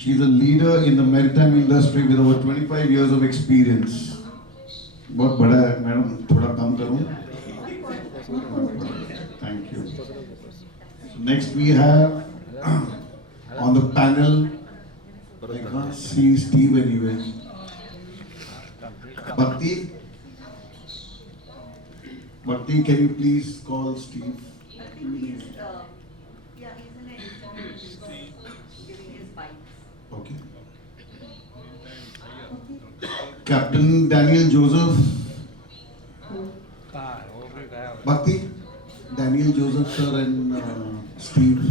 She's a leader in the maritime industry with over 25 years of experience. बहुत बड़ा है madam, थोड़ा कम करूँ? Thank you. Next we have on the panel, I can't see Steve anyway. Bhakti, can you please call Steve? I think he's in a giving his bikes. Okay. Captain Daniel Joseph. Bhakti, Daniel Joseph sir and Steve.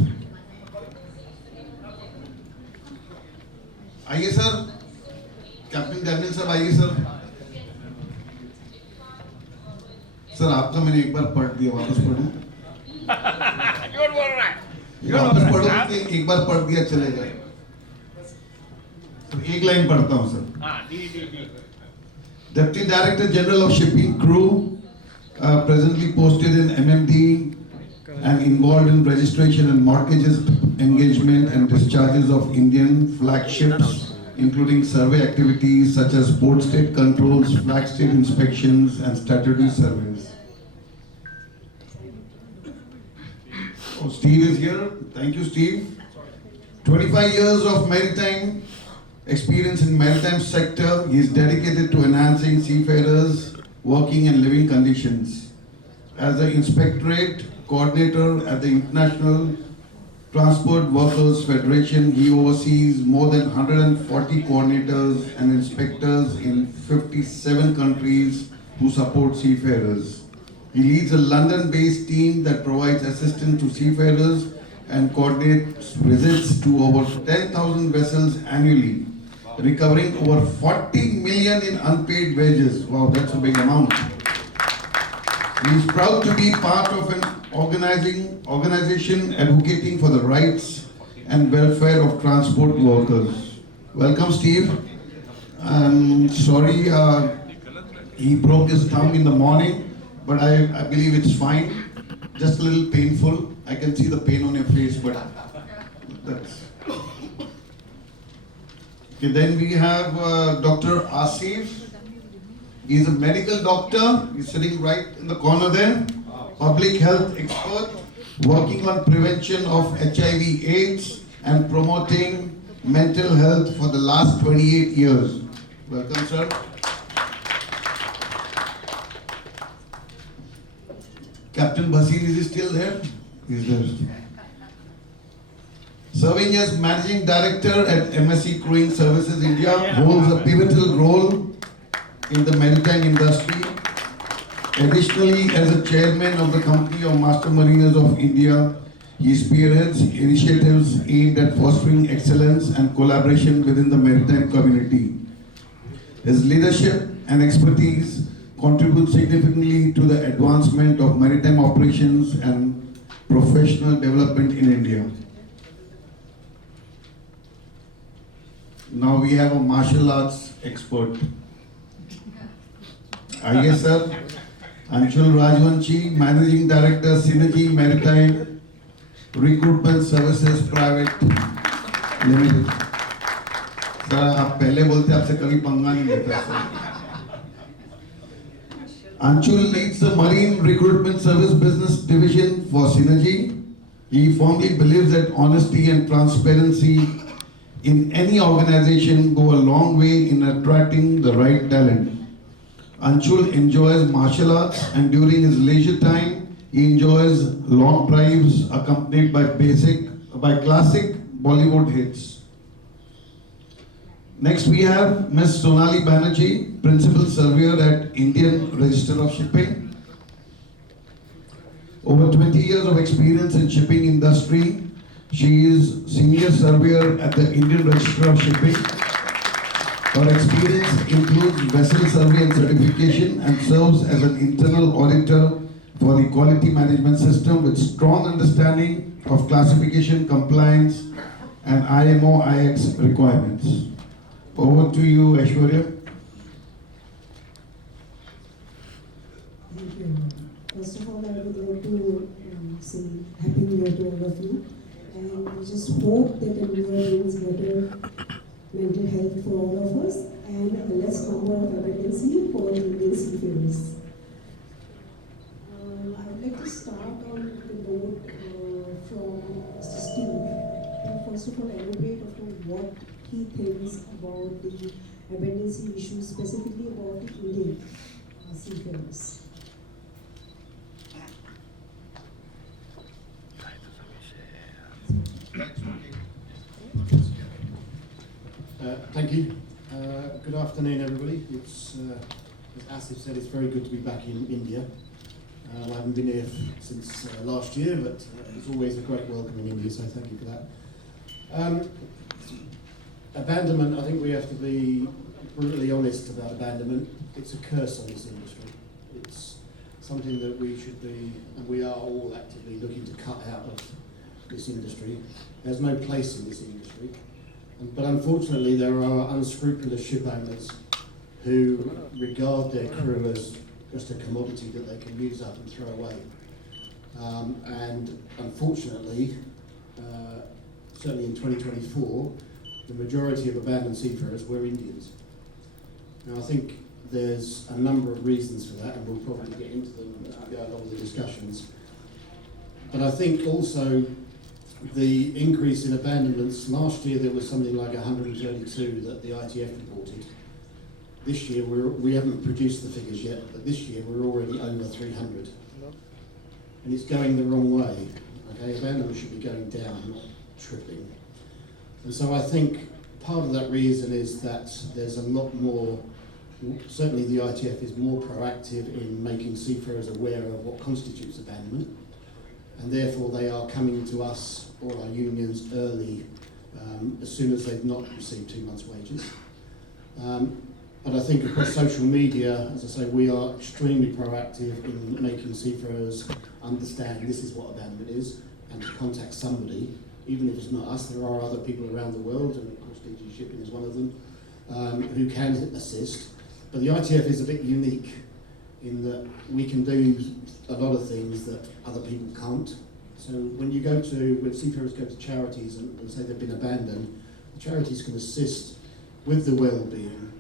आइए sir, captain Daniel साहब आइए sir. Sir आपका मैंने एक बार पढ़ दिया, वापस पढ़ूं? जोर बोल रहा है। वापस पढ़ूं कि एक बार पढ़ दिया चलेगा? तो एक लाइन पढ़ता हूं sir. Deputy Director General of Shipping Crew, presently posted in MMD and involved in registration and mortgages engagement and discharges of Indian flagships, including survey activities such as port state controls, flag state inspections, and statutory surveys. Oh, Steve is here. Thank you, Steve. 25 years of maritime experience in maritime sector. He is dedicated to enhancing seafarers' working and living conditions. As the Inspectorate Coordinator at the International Transport Workers Federation, he oversees more than 140 coordinators and inspectors in 57 countries who support seafarers. He leads a London-based team that provides assistance to seafarers and coordinates visits to over 10,000 vessels annually, recovering over 40 million in unpaid wages. Wow, that's a big amount. He is proud to be part of an organization advocating for the rights and welfare of transport workers. Welcome, Steve. I'm sorry he broke his thumb in the morning, but I believe it's fine. Just a little painful. I can see the pain on your face, but that's... Okay, then we have Dr. Asif. He's a medical doctor. He's sitting right in the corner there. Public health expert, working on prevention of HIV/AIDS and promoting mental health for the last 28 years. Welcome, sir. Captain Bhasin, is he still there? He's there. Serving as Managing Director at MSC Crewing Services India, holds a pivotal role in the maritime industry. Additionally, as a chairman of the Company of Master Mariners of India, he spearheads initiatives aimed at fostering excellence and collaboration within the maritime community. His leadership and expertise contribute significantly to the advancement of maritime operations and professional development in India. Now we have a martial arts expert. आइए sir, Anshul Rajvanshi, Managing Director, Synergy Maritime Recruitment Services Private Limited. Sir आप पहले बोलते आपसे कभी पंगा नहीं लेता sir. Anshul leads the Marine Recruitment Service Business Division for Synergy. He firmly believes that honesty and transparency in any organization go a long way in attracting the right talent. Anshul enjoys martial arts, and during his leisure time, he enjoys long drives accompanied by classic Bollywood hits. Next we have Ms. Sonali Banerjee, Principal Surveyor at Indian Register of Shipping. Over 20 years of experience in shipping industry. She is Senior Surveyor at the Indian Register of Shipping. Her experience includes vessel survey and certification and serves as an internal auditor for the quality management system with strong understanding of classification, compliance and IMO IX requirements. Over to you, Aishwarya. Thank you. First of all, I would like to say Happy New Year to all of you. And I just hope that the new year brings better first of all elaborate as to what he thinks about the abandonment issue, specifically about the Indian seafarers. Thank you. Good afternoon, everybody. It's, as Asif said, it's very good to be back in India. I haven't been here since last year, but it's always a great welcome in India, so thank you for that. Abandonment, I think we have to be brutally honest about abandonment. It's a curse on this industry. It's something that we should be, and we are all actively looking to cut out of this industry. There's no place in this industry. But unfortunately, there are unscrupulous ship owners who regard their crew as just a commodity that they can use up and throw away. And unfortunately, certainly in 2024, the majority of abandoned seafarers were Indians. Now, I think there's a number of reasons for that, and we'll probably get into them as we go along with the discussions. But I think also the increase in abandonments, last year there was something like 132 that the ITF reported. This year, we haven't produced the figures yet, but this year we're already over 300. And it's going the wrong way. Okay, abandonment should be going down, not tripling. And so I think part of that reason is that there's a lot more, certainly the ITF is more proactive in making seafarers aware of what constitutes abandonment. And therefore they are coming to us or our unions early, as soon as they've not received 2 months' wages. But I think across social media, as I say, we are extremely proactive in making seafarers understand this is what abandonment is, and to contact somebody, even if it's not us. There are other people around the world, and of course DG Shipping is one of them, who can assist. But the ITF is a bit unique in that we can do a lot of things that other people can't. So when seafarers go to charities and say they've been abandoned, the charities can assist with the well-being,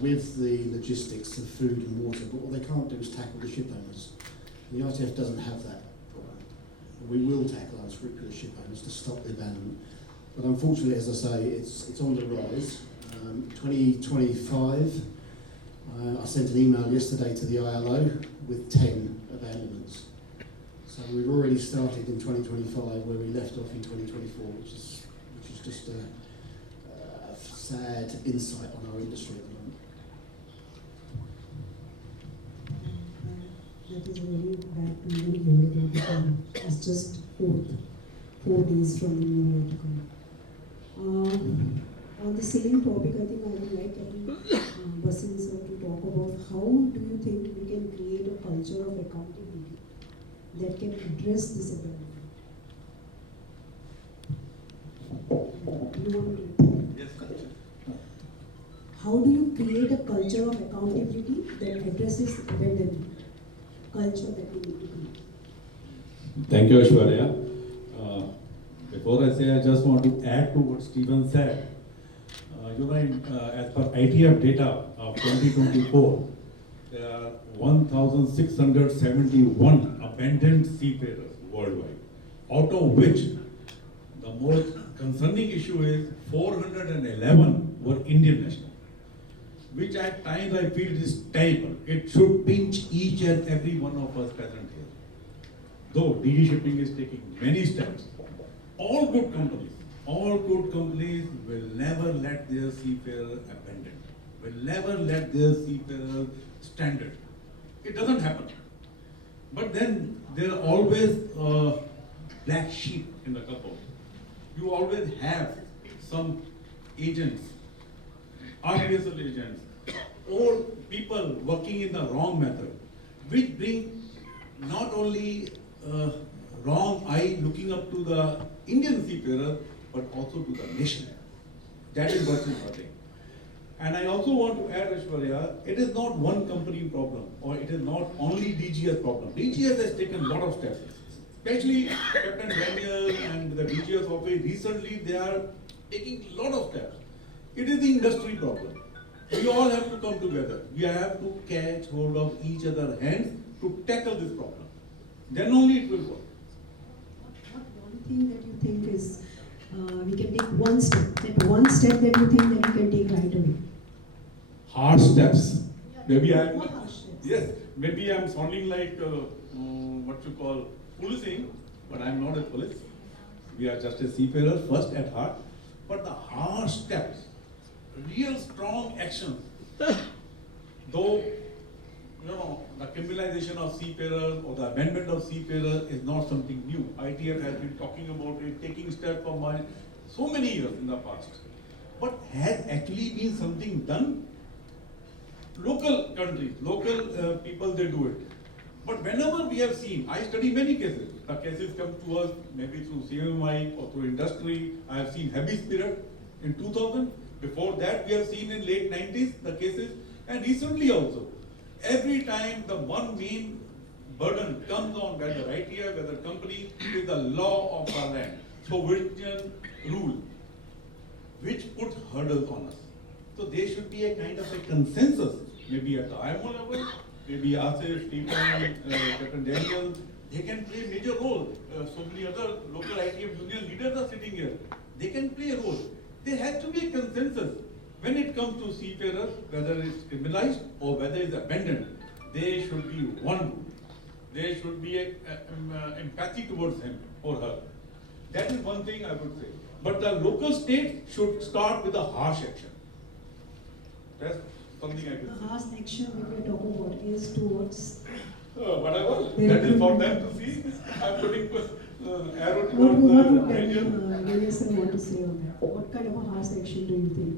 with the logistics of food and water, but what they can't do is tackle the ship owners. The ITF doesn't have that problem. We will tackle unscrupulous ship owners to stop the abandonment. But unfortunately, as I say, it's on the rise. 2025, I sent an email yesterday to the ILO with 10 abandonments. So we've already started in 2025 where we left off in 2024, which is just a sad insight on our industry at the moment. That is very bad to even hear about the time. It's just 4 days from the new article. On the same topic, I think I would like Basil sir to talk about how do you think we can create a culture of accountability that can address this abandonment? Yes, how do you create a culture of accountability that addresses abandonment? Culture that we need to create. Thank you, Aishwarya. Before I say, I just want to add to what Stephen said. As per ITF data of 2024, there are 1,671 abandoned seafarers worldwide, out of which the most concerning issue is 411 were Indian national, which at times I feel is terrible. It should pinch each and every one of us present here. Though DG Shipping is taking many steps, all good companies will never let their seafarer abandon, will never let their seafarer stranded. It doesn't happen. But then there are always black sheep in the cupboard. You always have some agents, RPSL agents, or people working in the wrong method, which bring not only wrong eye looking up to the Indian seafarer, but also to the nation. That is what's important. And I also want to add, Aishwarya, it is not one company problem, or it is not only DGS problem. DGS has taken a lot of steps, especially Captain Daniel and the DGS office. Recently, they are taking a lot of steps. It is the industry problem. We all have to come together. We have to catch hold of each other's hands to tackle this problem. Then only it will work. What one thing that you think is we can take one step, that one step that you think that you can take right away. Hard steps. Maybe I'm, What hard steps? yes, maybe I'm sounding like what you call policing, but I'm not a police. We are just a seafarer first at heart. But the hard steps, real strong actions, though the criminalization of seafarers or the amendment of seafarers is not something new. ITF has been talking about it, taking steps for so many years in the past. But has actually been something done? Local countries, local people, they do it. But whenever we have seen, I study many cases. The cases come to us maybe through CMI or through industry. I have seen heavy spirit in 2000. Before that, we have seen in late 90s the cases, and recently also. Every time the one main burden comes on whether ITF, whether companies, is the law of our land. Sovereign rule, which puts hurdles on us. So there should be a kind of a consensus, maybe at the IMO level, maybe Asif, Stephen, Captain Daniel, they can play a major role. So many other local ITF union leaders are sitting here. They can play a role. There has to be a consensus. When it comes to seafarers, whether it's criminalized or whether it's abandoned, there should be one. There should be empathy towards him or her. That is one thing I would say. But the local state should start with a harsh action. That's something I could The say. harsh action that we are talking about is towards Whatever, that is for them to see. I'm putting arrow what towards would the ideal. Daniel sir want to say on that? What kind of a harsh action do you think?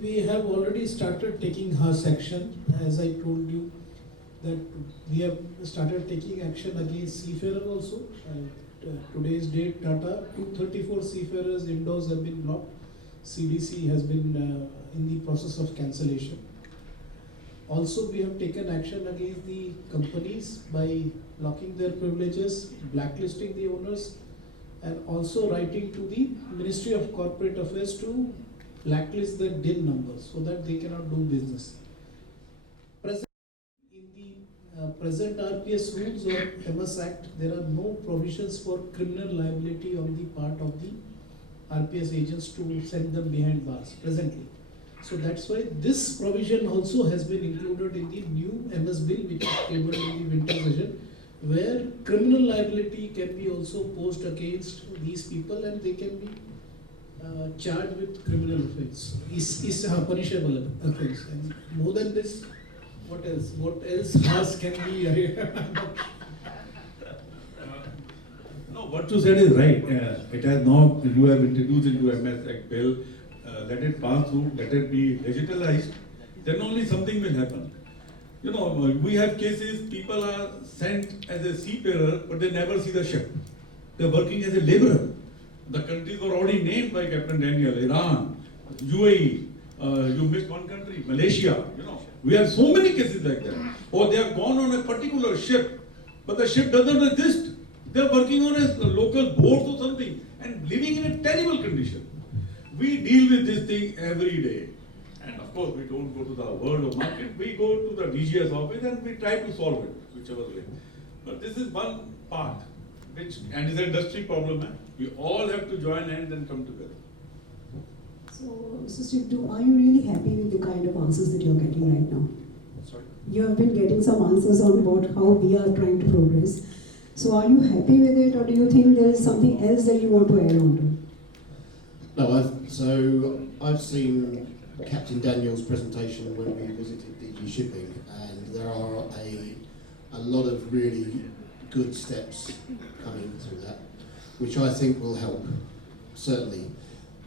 We have already started taking harsh action, as I told you, that we have started taking action against seafarers also. And today's date, Tata, 234 seafarers indoors have been blocked. CDC has been in the process of cancellation. Also, we have taken action against the companies by locking their privileges, blacklisting the owners, and also writing to the Ministry of Corporate Affairs to blacklist the DIN numbers so that they cannot do business. In the present RPS rules or MS Act, there are no provisions for criminal liability on the part of the RPS agents to send them behind bars presently. So that's why this provision also has been included in the new MS Bill, which is tabled in the winter session, where criminal liability can be also posed against these people and they can be charged with criminal offence. Is a punishable offence. And more than this, what else? What else harsh can be? No, what you said is right. It has now, you have introduced into MS Act bill, let it pass through, let it be digitalized, then only something will happen. You know, we have cases, people are sent as a seafarer, but they never see the ship. They're working as a laborer. The countries were already named by Captain Daniel, Iran, UAE, you missed one country, Malaysia, you know. We have so many cases like that. Or they have gone on a particular ship, but the ship doesn't exist. They're working on a local boat or something and living in a terrible condition. We deal with this thing every day. And of course, we don't go to the world of market. We go to the DGS office and we try to solve it, whichever way. But this is one part, and it's an industry problem. We all have to join hands and come together. So, Steve, are you really happy with the kind of answers that you're getting right now? Sorry? You have been getting some answers on about how we are trying to progress. So are you happy with it, or do you think there is something else that you want to add on to? No, I've seen Captain Daniel's presentation when we visited DG Shipping, and there are a lot of really good steps coming through that, which I think will help, certainly.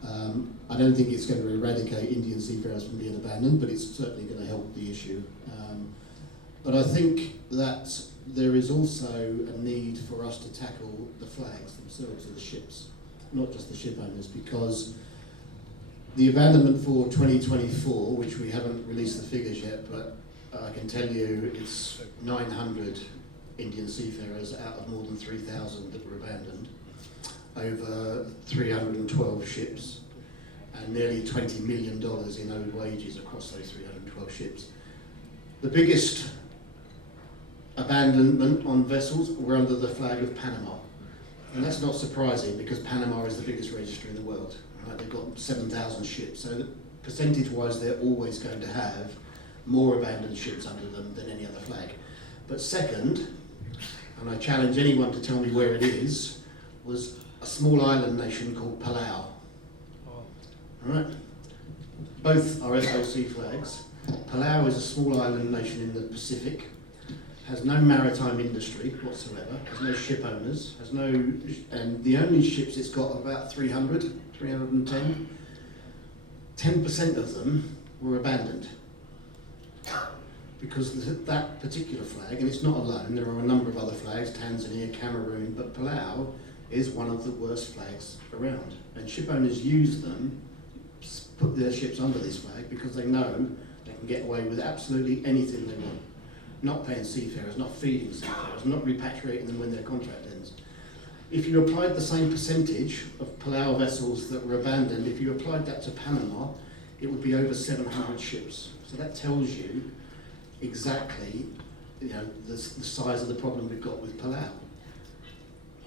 I don't think it's going to eradicate Indian seafarers from being abandoned, but it's certainly going to help the issue. But I think that there is also a need for us to tackle the flags themselves of the ships, not just the ship owners, because the abandonment for 2024, which we haven't released the figures yet, but I can tell you it's 900 Indian seafarers out of more than 3,000 that were abandoned, over 312 ships, and nearly $20 million in owed wages across those 312 ships. The biggest abandonment on vessels were under the flag of Panama. And that's not surprising because Panama is the biggest registry in the world. Right? They've got 7,000 ships, so percentage-wise they're always going to have more abandoned ships under them than any other flag. But second, and I challenge anyone to tell me where it is, was a small island nation called Palau. Right? Both are FOC flags. Palau is a small island nation in the Pacific, has no maritime industry whatsoever, has no ship owners, and the only ships it's got are about 310. 10% of them were abandoned. Because that particular flag, and it's not alone, there are a number of other flags, Tanzania, Cameroon, but Palau is one of the worst flags around. And ship owners use them, put their ships under this flag because they know they can get away with absolutely anything they want. Not paying seafarers, not feeding seafarers, not repatriating them when their contract ends. If you applied the same percentage of Palau vessels that were abandoned, if you applied that to Panama, it would be over 700 ships. So that tells you exactly, the size of the problem we've got with Palau.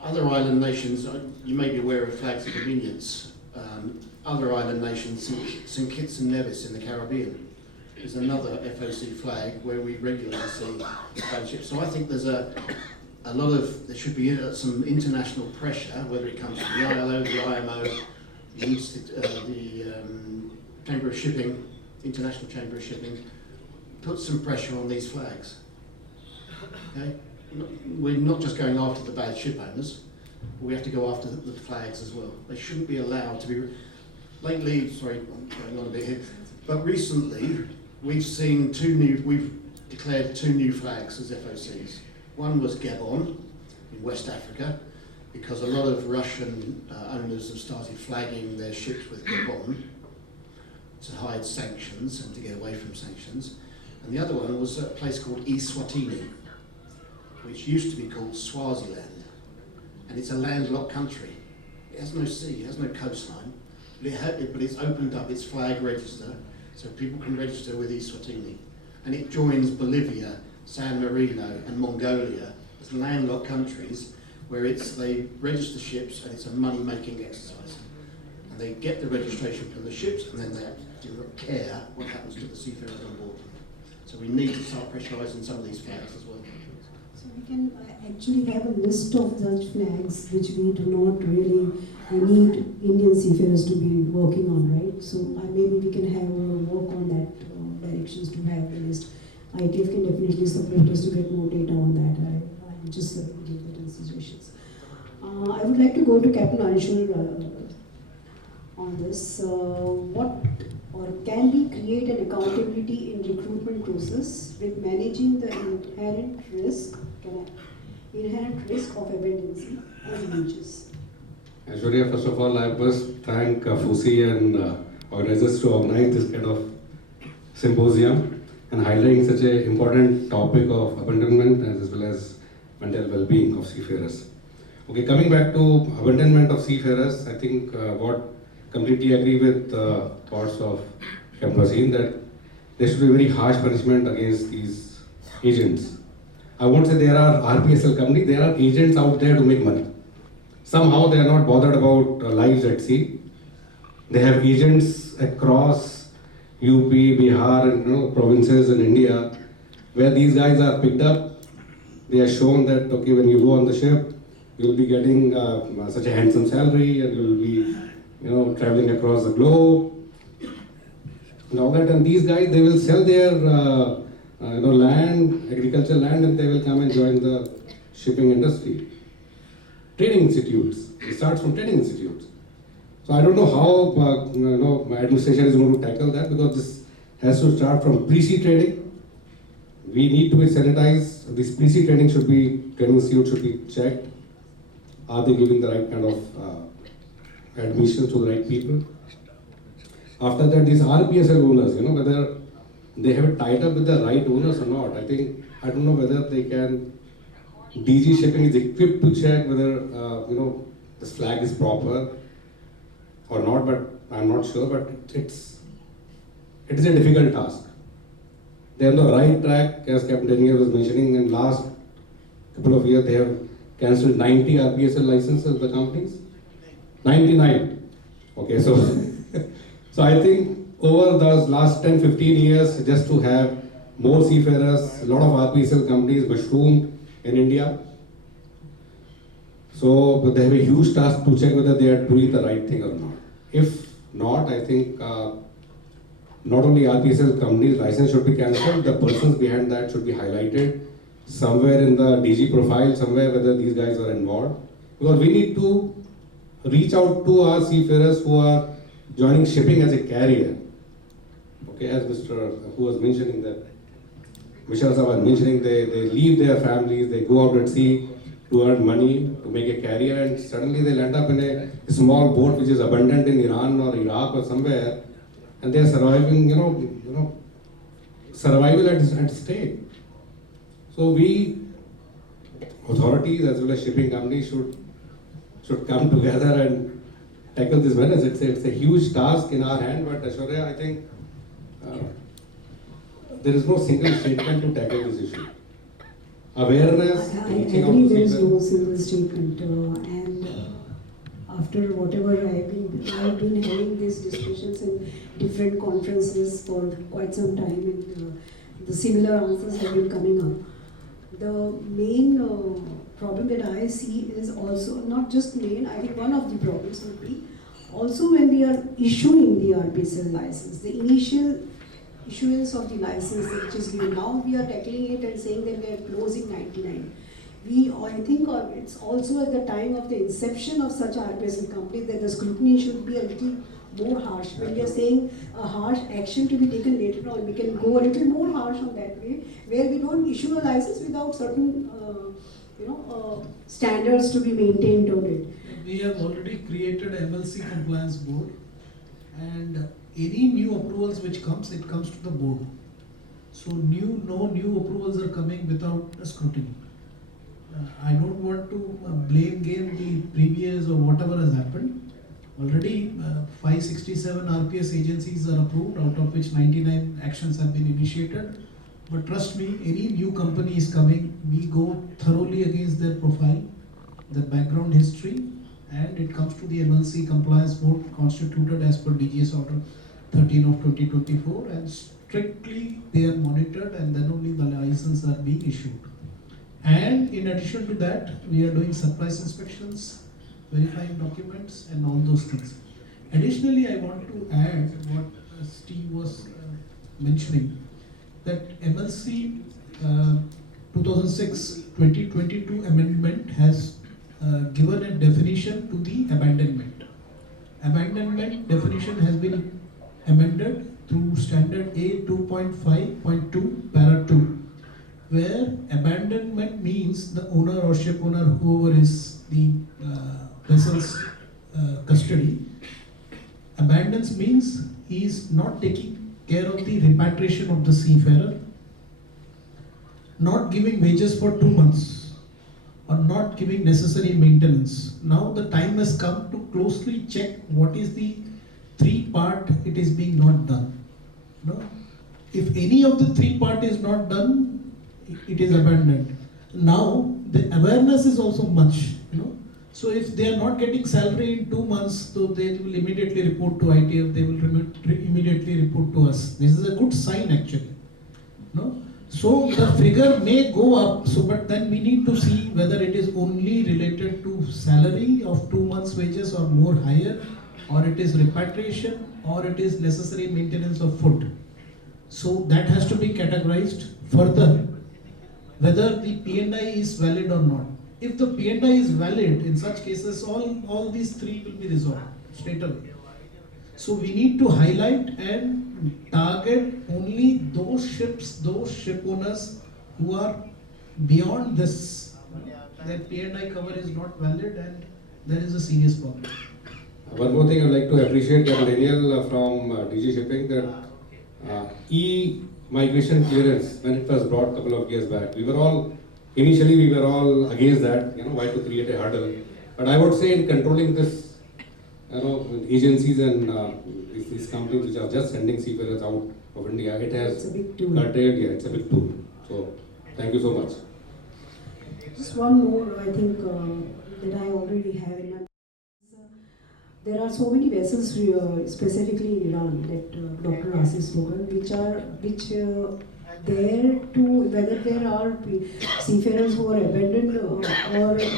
Other island nations, you may be aware of flags of convenience. Other island nations, St Kitts and Nevis in the Caribbean, is another FOC flag where we regularly see abandoned ships. So I think there's there should be some international pressure, whether it comes from the ILO, the IMO, the Chamber of Shipping, International Chamber of Shipping, put some pressure on these flags. Okay? We're not just going after the bad ship owners, we have to go after the flags as well. They shouldn't be allowed to be. Lately, sorry, I'm going on a bit here, but recently we've declared two new flags as FOCs. One was Gabon in West Africa, because a lot of Russian owners have started flagging their ships with Gabon to hide sanctions and to get away from sanctions. And the other one was a place called Eswatini, which used to be called Swaziland. And it's a landlocked country. It has no sea, it has no coastline, but it's opened up its flag register so people can register with Eswatini. And it joins Bolivia, San Marino and Mongolia as landlocked countries where they register ships and it's a money-making exercise. And they get the registration from the ships and then they do not care what happens to the seafarers on board. So we need to start pressurising some of these flags as well. So we can actually have a list of such flags which we do not really need Indian seafarers to be working on, right? So maybe we can have work on that directions to have a list. ITF can definitely support us to get more data on that. I just give that as suggestions. I would like to go to Captain Anshul on this. Can we create an accountability in recruitment process with managing the inherent risk of abandonment as wages? Aishwarya, first of all, I must thank FUSI and organizers to organize this kind of symposium and highlighting such an important topic of abandonment as well as mental well-being of seafarers. Okay, coming back to abandonment of seafarers, I think completely agree with thoughts of Captain Wasim that there should be very harsh punishment against these agents. I won't say there are RPSL company, there are agents out there to make money. Somehow they are not bothered about lives at sea. They have agents across UP, Bihar and provinces in India where these guys are picked up. They are shown that, okay, when you go on the ship, you will be getting such a handsome salary and you will be traveling across the globe and all that. And these guys, they will sell their land, agricultural land, and they will come and join the shipping industry. Training institutes. It starts from training institutes. So I don't know how my administration is going to tackle that, because this has to start from pre-sea training. We need to be sanitized. This pre-sea training institute should be checked. Are they giving the right kind of admission to the right people? After that, these RPSL owners, whether they have it tied up with the right owners or not. I don't know whether they can. DG Shipping is equipped to check whether this flag is proper or not, but I'm not sure. But it is a difficult task. They are on the right track, as Captain Daniel was mentioning. In last couple of years, they have cancelled 90 RPSL licenses of the companies. 99. Okay, so so I think over those last 10-15 years, just to have more seafarers, a lot of RPSL companies mushroomed in India. So they have a huge task to check whether they are doing the right thing or not. If not, I think not only RPSL companies' license should be cancelled, the persons behind that should be highlighted somewhere in the DG profile, somewhere whether these guys are involved. Because we need to reach out to our seafarers who are joining shipping as a carrier. Okay, as Mr. who was mentioning that, Vishal Sahab was mentioning, they leave their families, they go out at sea to earn money, to make a career, and suddenly they land up in a small boat which is abandoned in Iran or Iraq or somewhere, and they are surviving, survival at stake. So we, authorities as well as shipping companies should come together and tackle this matter. It's a huge task in our hand, but Aishwarya, I think there is no single statement to tackle this issue. Awareness, I reaching out agree to there is people. no single statement, and after whatever I've been having these discussions in different conferences for quite some time, and the similar answers have been coming up. The main problem that I see is also not just main. I think one of the problems would be also when we are issuing the RPSL license, the initial issuance of the license, which is given. Now we are tackling it and saying that we are closing 99. I think it's also at the time of the inception of such RPSL company that the scrutiny should be a little more harsh. When we are saying a harsh action to be taken later on, we can go a little more harsh on that way, where we don't issue a license without certain standards to be maintained on it. We have already created a MLC compliance board, and any new approvals which comes, it comes to the board. So no new approvals are coming without a scrutiny. I don't want to blame game the previous or whatever has happened. Already 567 RPS agencies are approved, out of which 99 actions have been initiated. But trust me, any new company is coming, we go thoroughly against their profile, their background history, and it comes to the MLC compliance board constituted as per DGS order 13 of 2024, and strictly they are monitored, and then only the licenses are being issued. And in addition to that, we are doing surprise inspections, verifying documents, and all those things. Additionally, I want to add what Steve was mentioning, that MLC 2006-2022 amendment has given a definition to the abandonment. Abandonment definition has been amended through standard A 2.5.2 para 2, where abandonment means the owner or ship owner, whoever is the vessel's custody, abandons means he is not taking care of the repatriation of the seafarer, not giving wages for 2 months, or not giving necessary maintenance. Now the time has come to closely check what is the 3 part it is being not done. No? If any of the 3 part is not done, it is abandoned. Now the awareness is also much. So if they are not getting salary in 2 months, so they will immediately report to ITF, they will immediately report to us. This is a good sign actually. No? So the figure may go up, but then we need to see whether it is only related to salary of 2 months wages or more higher, or it is repatriation, or it is necessary maintenance of food. So that has to be categorized further, whether the P&I is valid or not. If the P&I is valid, in such cases all these 3 will be resolved straight away. So we need to highlight and target only those ships, those ship owners who are beyond this. Their P&I cover is not valid, and there is a serious problem. One more thing I would like to appreciate Daniel from DG Shipping, that e-migration clearance, when it was brought a couple of years back, initially we were all against that, why to create a hurdle. But I would say in controlling this, agencies and these companies which are just sending seafarers out of India, it has It's a big tool. curtailed, it's a big tool. So, thank you so much. Just one more, I think, that I already have in my mind. There are so many vessels, specifically in Iran, that Dr. Asif spoken, which there to, whether there are seafarers who are abandoned or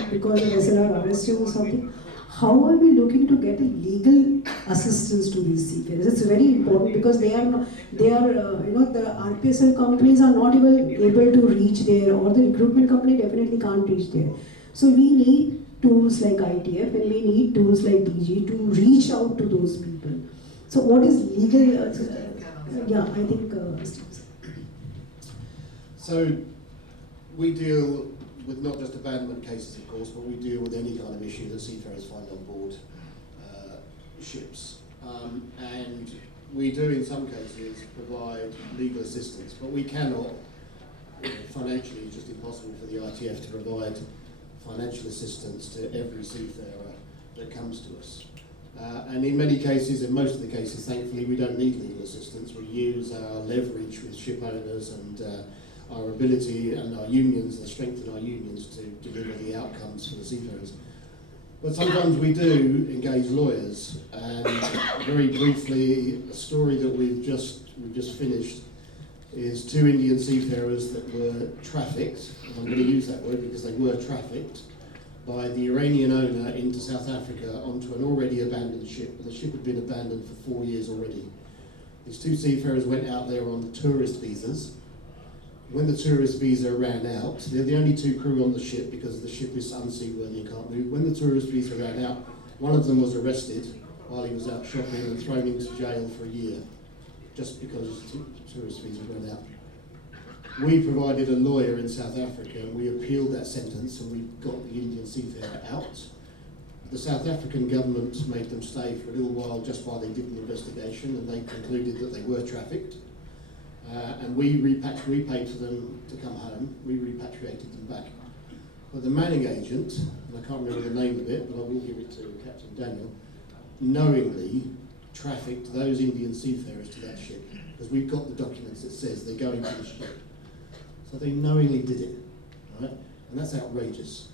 because the vessel are arrested or something. How are we looking to get a legal assistance to these seafarers? It's very important because they are the RPSL companies are not even able to reach there, or the recruitment company definitely can't reach there. So we need tools like ITF and we need tools like DG to reach out to those people. So what is legal? Yeah, I think. So we deal with not just abandonment cases, of course, but we deal with any kind of issue that seafarers find on board ships. And we do, in some cases, provide legal assistance, but we cannot, financially, it's just impossible for the ITF to provide financial assistance to every seafarer that comes to us. And in many cases, in most of the cases, thankfully, we don't need legal assistance. We use our leverage with ship owners and our ability and our unions, the strength in our unions to deliver the outcomes for the seafarers. But sometimes we do engage lawyers, and very briefly, a story that we've just finished is 2 Indian seafarers that were trafficked, and I'm going to use that word because they were trafficked, by the Iranian owner into South Africa onto an already abandoned ship. The ship had been abandoned for 4 years already. These 2 seafarers went out there on tourist visas. When the tourist visa ran out, they're the only 2 crew on the ship because the ship is unseaworthy and can't move. When the tourist visa ran out, one of them was arrested while he was out shopping and thrown into jail for a year, just because the tourist visa ran out. We provided a lawyer in South Africa and we appealed that sentence and we got the Indian seafarer out. The South African government made them stay for a little while just while they did the investigation, and they concluded that they were trafficked. And we repaid for them to come home. We repatriated them back. But the manning agent, and I can't remember the name of it, but I will give it to Captain Daniel, knowingly trafficked those Indian seafarers to that ship, because we've got the documents that says they're going to the ship. So they knowingly did it, right? And that's outrageous.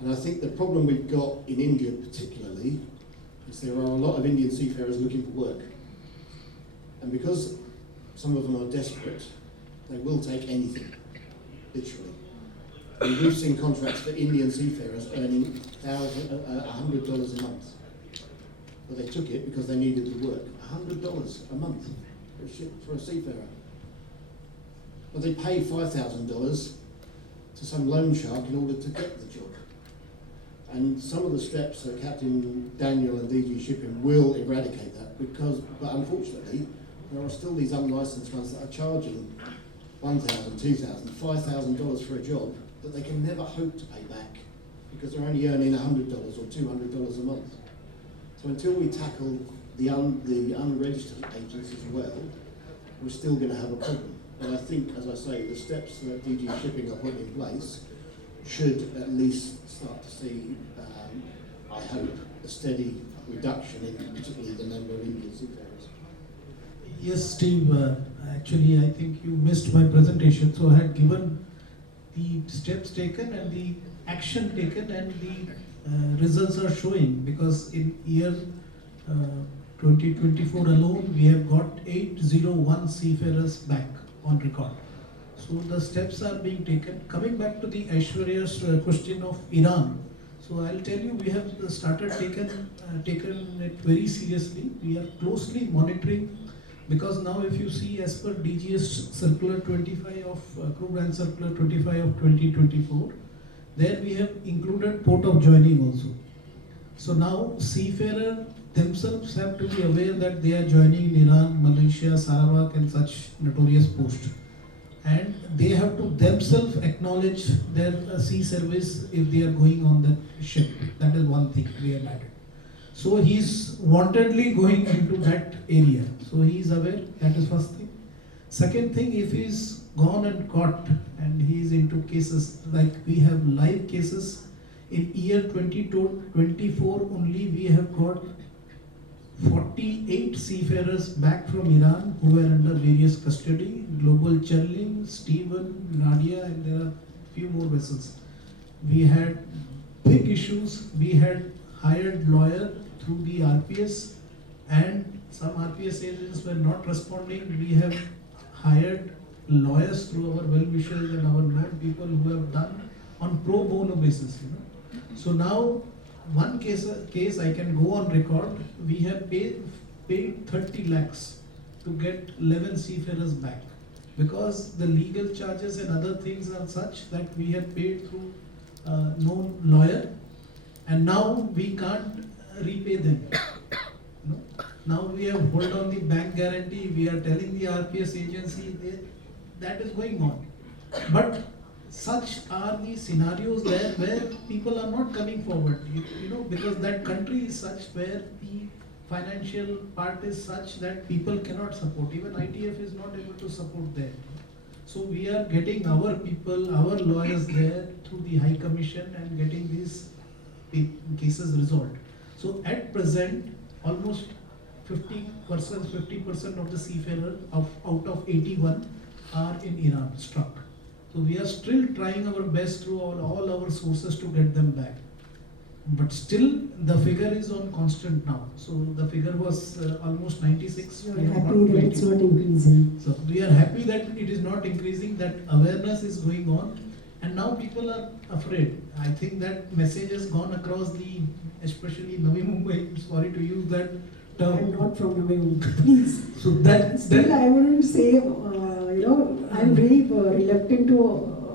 And I think the problem we've got in India particularly is there are a lot of Indian seafarers looking for work. And because some of them are desperate, they will take anything, literally. And we've seen contracts for Indian seafarers earning $100 a month. But they took it because they needed the work. $100 a month for a seafarer. But they pay $5,000 to some loan shark in order to get the job. And some of the steps that Captain Daniel and DG Shipping will eradicate that, but unfortunately, there are still these unlicensed ones that are charging $1,000, $2,000, $5,000 for a job that they can never hope to pay back because they're only earning $100 or $200 a month. So until we tackle the unregistered agents as well, we're still going to have a problem. And I think, as I say, the steps that DG Shipping are putting in place should at least start to see, I hope, a steady reduction in particularly the number of Indian seafarers. Yes, Steve, actually I think you missed my presentation, so I had given the steps taken and the action taken, and the results are showing, because in year 2024 alone we have got 801 seafarers back on record. So the steps are being taken. Coming back to the Aishwarya's question of Iran, so I'll tell you, we have started taken it very seriously. We are closely monitoring, because now if you see, as per DGS Circular 25 of Crew Brand Circular 25 of 2024, there we have included port of joining also. So now seafarer themselves have to be aware that they are joining in Iran, Malaysia, Sarawak and such notorious posts. And they have to themselves acknowledge their sea service if they are going on that ship. That is one thing we have added. So he is wantedly going into that area. So he is aware, that is first thing. Second thing, if he is gone and caught and he is into cases, like we have live cases, in year 2024 only we have got 48 seafarers back from Iran who were under various custody, Global Churling, Stephen, Nadia, and there are few more vessels. we had big issues. We had hired lawyer through the RPS, and some RPS agents were not responding. We have hired lawyers through our well-wishers and our known people who have done on pro bono basis, you know. So now, one case I can go on record, we have paid 30 lakhs to get 11 seafarers back, because the legal charges and other things are such that we have paid through known lawyer, and now we can't repay them. No? Now we have hold on the bank guarantee. We are telling the RPS agency that is going on. But such are the scenarios there where people are not coming forward. You know, because that country is such where the financial part is such that people cannot support. Even ITF is not able to support there. So we are getting our people, our lawyers there through the High Commission and getting these cases resolved. So at present, almost 50% of the seafarers out of 81 are in Iran, struck. So we are still trying our best through all our sources to get them back. But still, the figure is on constant now. So the figure was almost 96. You We are have happy not that 20. it's not increasing. So we are happy that it is not increasing, that awareness is going on, and now people are afraid. I think that message has gone across especially Navi Mumbai, sorry to use that term. I'm not from Navi Mumbai, please. So that Still, I wouldn't say, I'm really reluctant to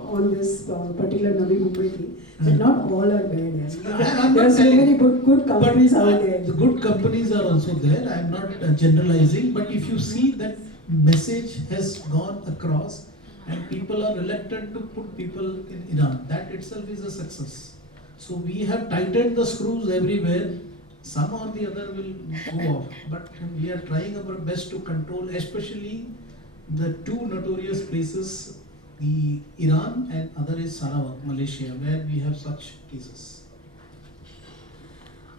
on this particular Navi Mumbai thing. But not all are bad. Yes. I'm There are not so telling- many good companies but, out there. The good companies are also there. I'm not generalizing, but if you see that message has gone across and people are reluctant to put people in Iran, that itself is a success. So we have tightened the screws everywhere. Some or the other will go off, but we are trying our best to control, especially the two notorious places, the Iran and other is Sarawak, Malaysia, where we have such cases.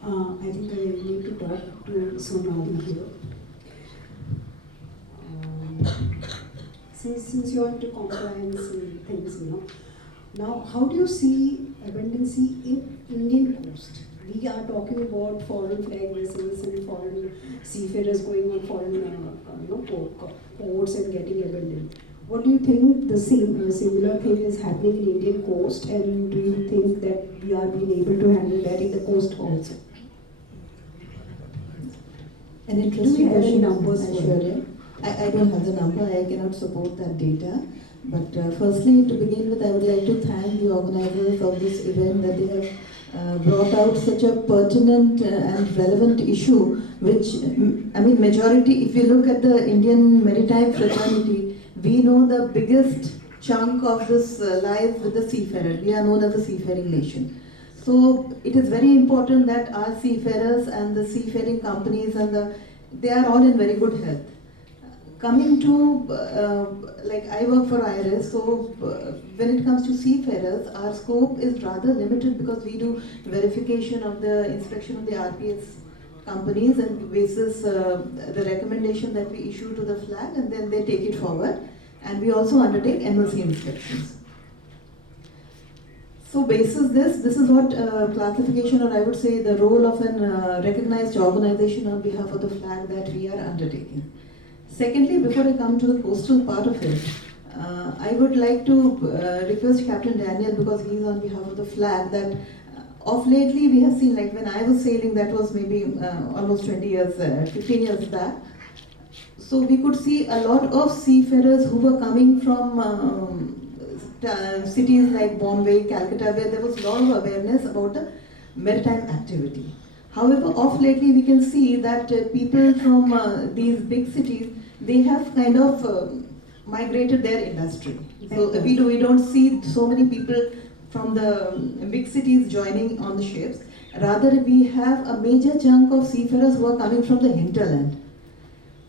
I think I need to talk to Sonali here. Since you are into compliance and things, now how do you see abundancy in Indian coast? We are talking about foreign flag vessels and foreign seafarers going on foreign ports and getting abandoned. What do you think the similar thing is happening in Indian coast, and do you think that we are being able to handle that in the coast also? An Do interesting we have any question, numbers for Aishwarya. I don't have the number, I cannot support that data. But firstly, to begin with, I would like to thank the organizers of this event that they have brought out such a pertinent and relevant issue, which, majority, if you look at the Indian maritime fraternity, we know the biggest chunk of this lies with the seafarer. We are known as a seafaring nation. So it is very important that our seafarers and the seafaring companies they are all in very good health. Coming to, I work for IRIS, so when it comes to seafarers, our scope is rather limited because we do verification of the inspection of the RPS companies and basis the recommendation that we issue to the flag, and then they take it forward. And we also undertake MLC inspections. So basis this is what classification, or I would say the role of an recognized organization on behalf of the flag that we are undertaking. Secondly, before I come to the coastal part of it, I would like to request Captain Daniel, because he is on behalf of the flag, that of lately we have seen, like when I was sailing, that was maybe almost 20 years, 15 years back. So we could see a lot of seafarers who were coming from cities like Bombay, Calcutta, where there was a lot of awareness about the maritime activity. However, of lately we can see that people from these big cities, they have kind of migrated their industry. So we don't see so many people from the big cities joining on the ships. Rather, we have a major chunk of seafarers who are coming from the hinterland.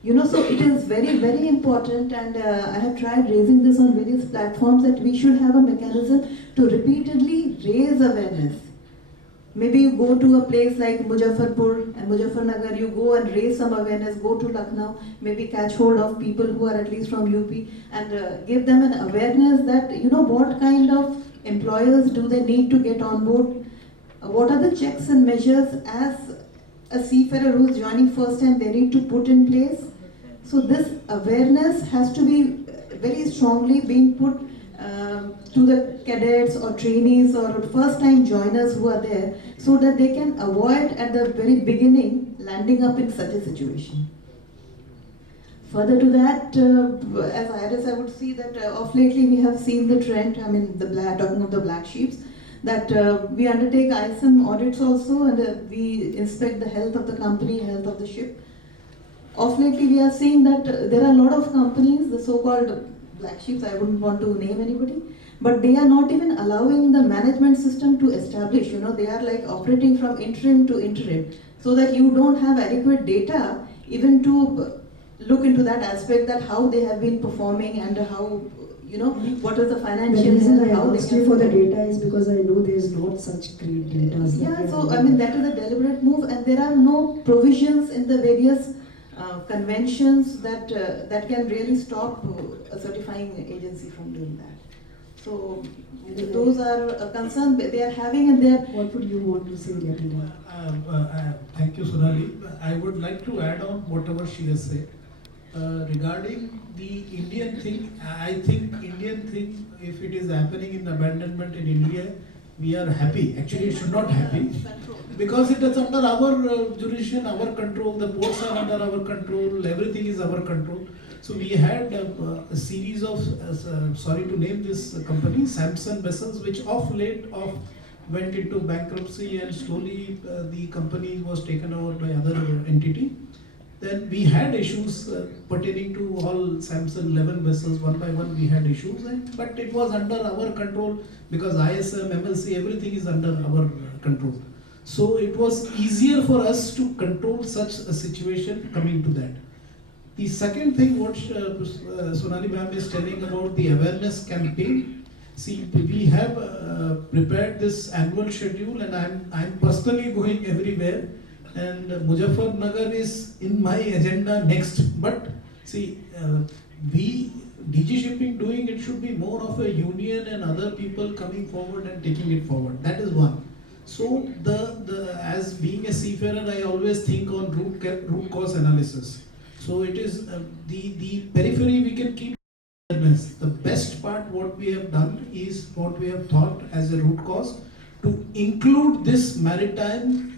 So it is very, very important, and I have tried raising this on various platforms, that we should have a mechanism to repeatedly raise awareness. Maybe you go to a place like Muzaffarpur and Muzaffarnagar, you go and raise some awareness, go to Lucknow, maybe catch hold of people who are at least from UP and give them an awareness that, what kind of employers do they need to get on board, what are the checks and measures as a seafarer who is joining first time they need to put in place. So this awareness has to be very strongly being put to the cadets or trainees or first time joiners who are there, so that they can avoid at the very beginning landing up in such a situation. Further to that, as IRS, I would see that of lately we have seen the trend, talking of the black sheeps, that we undertake ISM audits also, and we inspect the health of the company, health of the ship. Of lately we are seeing that there are a lot of companies, the so-called black sheeps, I wouldn't want to name anybody, but they are not even allowing the management system to establish, they are like operating from interim to interim, so that you don't have adequate data even to look into that aspect, that how they have been performing and how, what is the The financial reason I how they asked can you for the perform. data is because I know there is not such great data. Yeah, so that is a deliberate move, and there are no provisions in the various conventions that can really stop a certifying agency from doing that. So those are a concern they are having, and they're. What would you want to say, Lieutenant? Thank you, Sonali. I would like to add on whatever she has said. Regarding the Indian thing, I think Indian thing, if it is happening in abandonment in India, we are happy. Actually, it should not happen, because it is under our jurisdiction, our control. The ports are under our control. Everything is our control. So we had a series of, sorry to name this company, Samson vessels, which of late went into bankruptcy, and slowly the company was taken over by other entity. Then we had issues pertaining to all Samson 11 vessels. One by one we had issues, but it was under our control, because ISM, MLC, everything is under our control. So it was easier for us to control such a situation coming to that. The second thing what Sonali ma'am is telling about the awareness campaign. See, we have prepared this annual schedule, and I'm personally going everywhere. And Muzaffarnagar is in my agenda next. But see, we DG Shipping doing it should be more of a union and other people coming forward and taking it forward. That is one. So as being a seafarer, I always think on root cause analysis. So it is the periphery we can keep awareness. The best part what we have done is what we have thought as a root cause, to include this maritime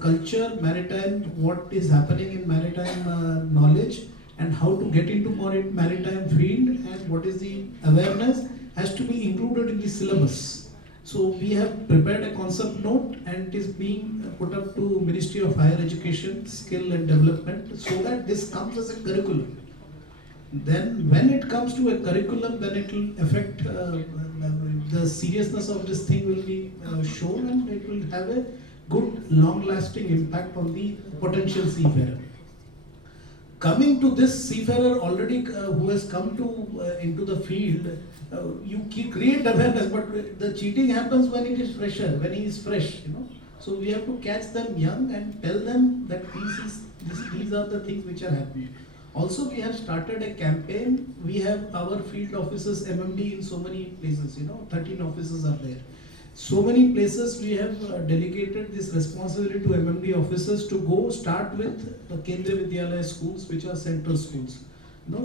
culture, maritime, what is happening in maritime knowledge, and how to get into maritime field, and what is the awareness has to be included in the syllabus. So we have prepared a concept note, and it is being put up to Ministry of Higher Education, Skill and Development, so that this comes as a curriculum. Then when it comes to a curriculum, then it will affect, the seriousness of this thing will be shown, and it will have a good long-lasting impact on the potential seafarer. Coming to this seafarer already who has come to into the field, you create awareness, but the cheating happens when it is fresher, when he is fresh, So we have to catch them young and tell them that these are the things which are happening. Also, we have started a campaign. We have our field officers, MMD, in so many places, 13 officers are there. So many places we have delegated this responsibility to MMD officers to go start with the Kendriya Vidyalaya schools, which are central schools.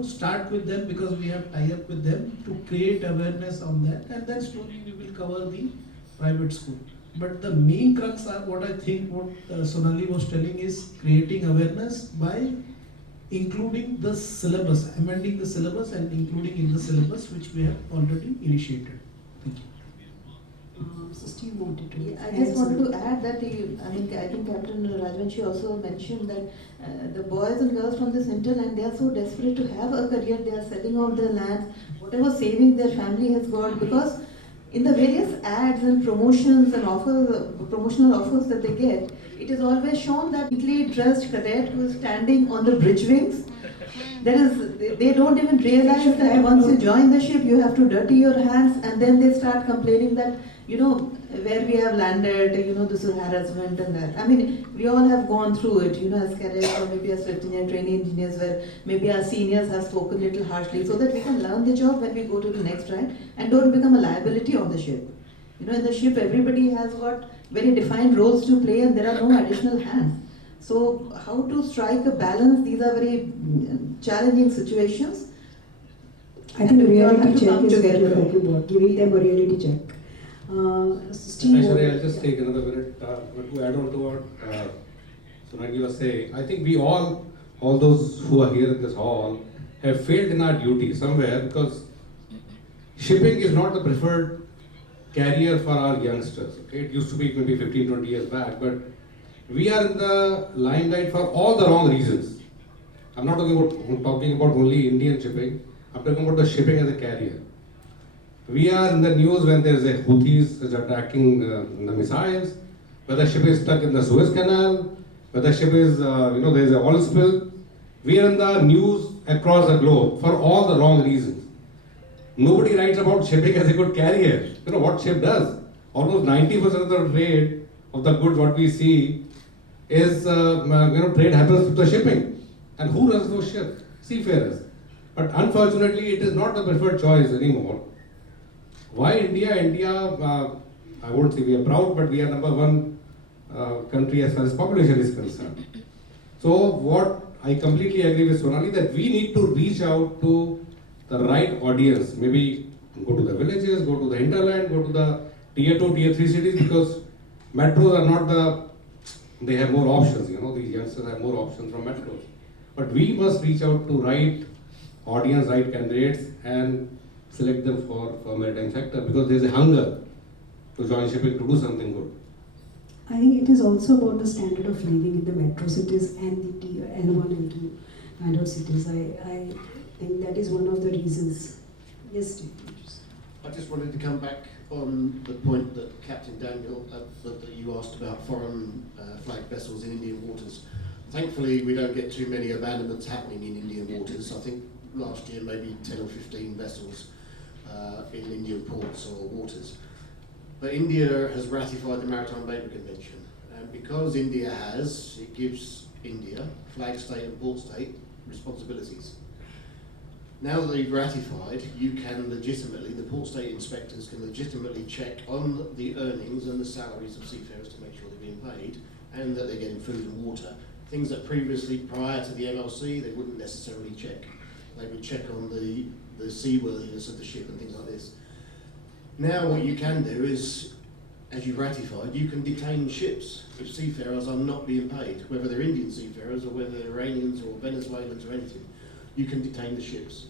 Start with them, because we have tie up with them to create awareness on that, and then slowly we will cover the private school. But the main crux are what I think what Sonali was telling is creating awareness by including the syllabus, amending the syllabus and including in the syllabus, which we have already initiated. Thank you. So Steve wanted to. I just wanted to add that I think Captain Rajvanshi also mentioned that the boys and girls from this hinterland, they are so desperate to have a career. They are selling off their lands, whatever savings their family has got, because in the various ads and promotions and promotional offers that they get, it is always shown that neatly dressed cadet who is standing on the bridge wings. They don't even realize that once you join the ship, you have to dirty your hands, and then they start complaining that where we have landed, this is harassment and that. I mean, we all have gone through it, as cadets or maybe as 15-year trainee engineers, where maybe our seniors have spoken a little harshly, so that we can learn the job when we go to the next ride and don't become a liability on the ship. In the ship, everybody has got very defined roles to play and there are no additional hands. So how to strike a balance? These are very challenging situations. I think And we all have reality to check come is what together. you're talking about, giving them a reality check. Steve, Sorry, I'll just take another minute to add on to what Sonali was saying. I think we all those who are here in this hall, have failed in our duty somewhere, because shipping is not the preferred career for our youngsters. Okay? It used to be maybe 15, 20 years back, but we are in the limelight for all the wrong reasons. I'm not talking about only Indian shipping. I'm talking about the shipping as a carrier. We are in the news when there's a Houthis attacking the missiles, whether ship is stuck in the Suez Canal, whether ship is, there's an oil spill. We are in the news across the globe for all the wrong reasons. Nobody writes about shipping as a good carrier. You know what ship does? Almost 90% of the trade of the goods what we see is, trade happens through the shipping. And who runs those ships? Seafarers. But unfortunately, it is not the preferred choice anymore. Why India? I won't say we are proud, but we are number one country as far as population is concerned. So what I completely agree with Sonali, that we need to reach out to the right audience. Maybe go to the villages, go to the hinterland, go to the tier 2, tier 3 cities, because metros are not they have more options. These youngsters have more options from metros. But we must reach out to right audience, right candidates, and select them for maritime sector, because there is a hunger to join shipping, to do something good. I think it is also about the standard of living in the metro cities and the tier L1 and 2 kind of cities. I think that is one of the reasons. Yes, Steve. I just wanted to come back on the point that Captain Daniel, that you asked about foreign flag vessels in Indian waters. Thankfully, we don't get too many abandonments happening in Indian waters. I think last year maybe 10 or 15 vessels in Indian ports or waters. But India has ratified the Maritime Labour Convention, and because India has, it gives India, flag state and port state, responsibilities. Now that they've ratified, you can legitimately, the port state inspectors can legitimately check on the earnings and the salaries of seafarers to make sure they're being paid and that they're getting food and water. Things that previously, prior to the MLC, they wouldn't necessarily check. They would check on the seaworthiness of the ship and things like this. Now what you can do is, as you've ratified, you can detain ships if seafarers are not being paid, whether they're Indian seafarers or whether they're Iranians or Venezuelans or anything. You can detain the ships.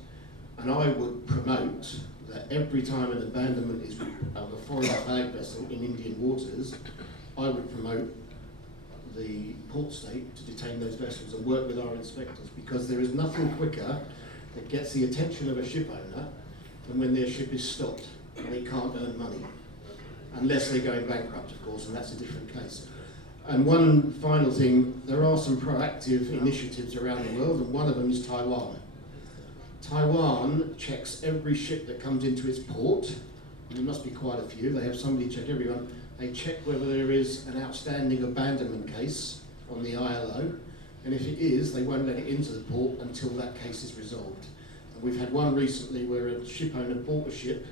And I would promote that every time an abandonment is of a foreign flag vessel in Indian waters, I would promote the port state to detain those vessels and work with our inspectors, because there is nothing quicker that gets the attention of a ship owner than when their ship is stopped and they can't earn money. Unless they're going bankrupt, of course, and that's a different case. And one final thing, there are some proactive initiatives around the world, and one of them is Taiwan. Taiwan checks every ship that comes into its port, and there must be quite a few. They have somebody check everyone. They check whether there is an outstanding abandonment case on the ILO, and if it is, they won't let it into the port until that case is resolved. And we've had one recently where a ship owner bought a ship,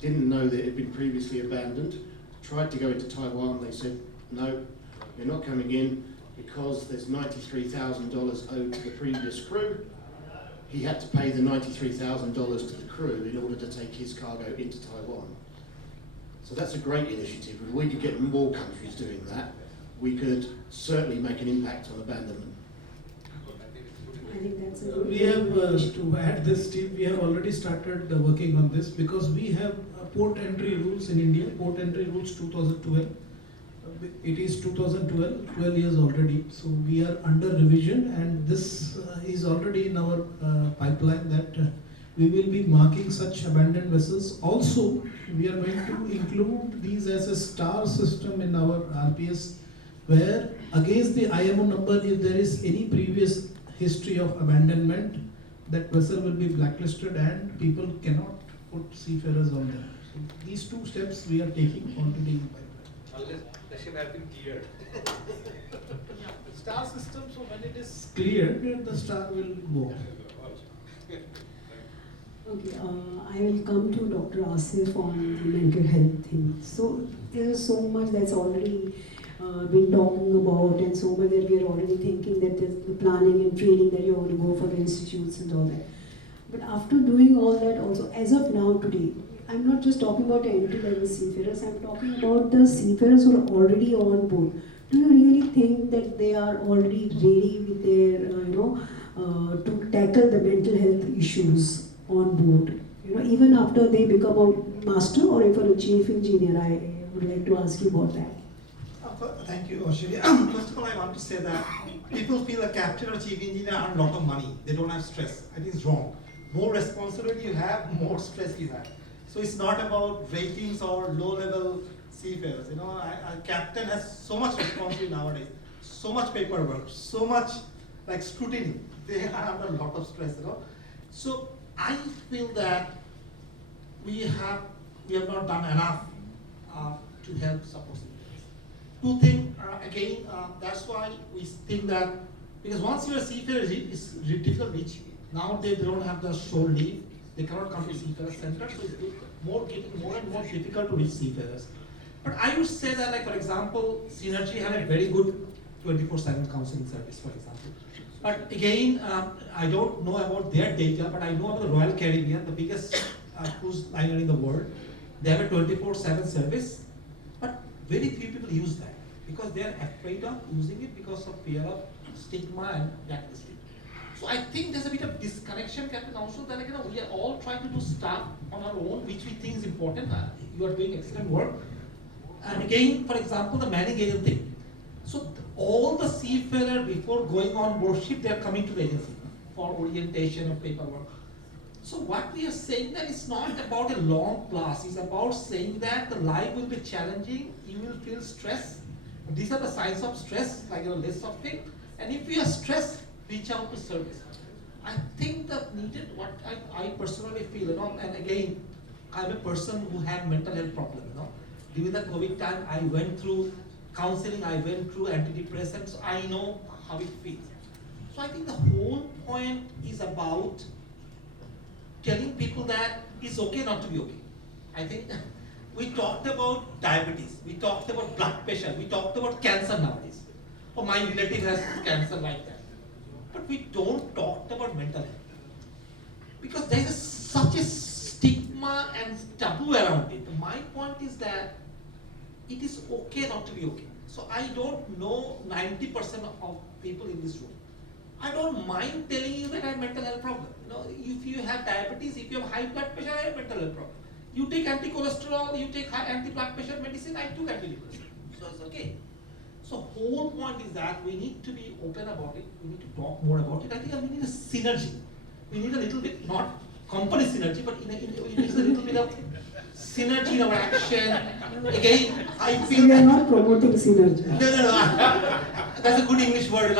didn't know that it had been previously abandoned, tried to go into Taiwan. They said, no, you're not coming in, because there's $93,000 owed to the previous crew. He had to pay the $93,000 to the crew in order to take his cargo into Taiwan. So that's a great initiative. If we could get more countries doing that, we could certainly make an impact on abandonment. I think that's a We have, to add this, Steve, we have already started working on this, because we have port entry rules in India, port entry rules 2012. It is 2012, 12 years already. So we are under revision, and this is already in our pipeline that we will be marking such abandoned vessels. Also, we are going to include these as a star system in our RPS, where against the IMO number, if there is any previous history of abandonment, that vessel will be blacklisted and people cannot put seafarers on there. These two steps we are taking already in pipeline. Unless the ship has been cleared. Star system, so when it is cleared, then the star will go. Okay, I will come to Dr. Asif on the mental health thing. So there is so much that's already been talking about, and so much that we are already thinking that there's the planning and training that you want to go for the institutes and all that. But after doing all that also, as of now today, I'm not just talking about entry-level seafarers, I'm talking about the seafarers who are already on board. Do you really think that they are already ready with their, to tackle the mental health issues on board? Even after they become a master or if a chief engineer, I would like to ask you about that. Thank you, Ashwini. First of all, I want to say that people feel a captain or chief engineer earn a lot of money. They don't have stress. I think it's wrong. More responsibility you have, more stress you have. So it's not about ratings or low-level seafarers. A captain has so much responsibility nowadays, so much paperwork, so much like scrutiny. They have a lot of stress. So I feel that we have not done enough to help support seafarers. Two things, again, that's why we think that, because once you're a seafarer, it's difficult to reach you. Now they don't have the shore leave, they cannot come to seafarer center, so it's getting more and more difficult to reach seafarers. But I would say that, like for example, Synergy have a very good 24/7 counseling service, for example. But again, I don't know about their data, but I know about the Royal Caribbean, the biggest cruise liner in the world. They have a 24/7 service, but very few people use that because they are afraid of using it because of fear of stigma and blacklisting. So I think there's a bit of disconnection, Captain, also that we are all trying to do stuff on our own, which we think is important. You are doing excellent work. And again, for example, the managerial thing. So all the seafarer before going on board ship, they are coming to the agency for orientation of paperwork. So what we are saying that it's not about a long class, it's about saying that the life will be challenging, you will feel stress. These are the signs of stress, like a list of things. And if you are stressed, reach out to service. I think that needed what I personally feel, and again, I'm a person who had mental health problem, During the COVID time, I went through counseling, I went through antidepressants, I know how it feels. So I think the whole point is about telling people that it's okay not to be okay. I think we talked about diabetes, we talked about blood pressure, we talked about cancer nowadays. Oh, my relative has cancer like that. But we don't talk about mental health. Because there is such a stigma and taboo around it. My point is that it is okay not to be okay. So I don't know 90% of people in this room. I don't mind telling you that I have mental health problem. If you have diabetes, if you have high blood pressure, I have mental health problem. You take anti-cholesterol, you take anti-blood pressure medicine, I took antidepressant. So it's okay. So whole point is that we need to be open about it. We need to talk more about it. I think we need a synergy. We need a little bit, not company synergy, but we need a little bit of synergy in our action. Again, I feel We are not promoting synergy. No. That's a good English word.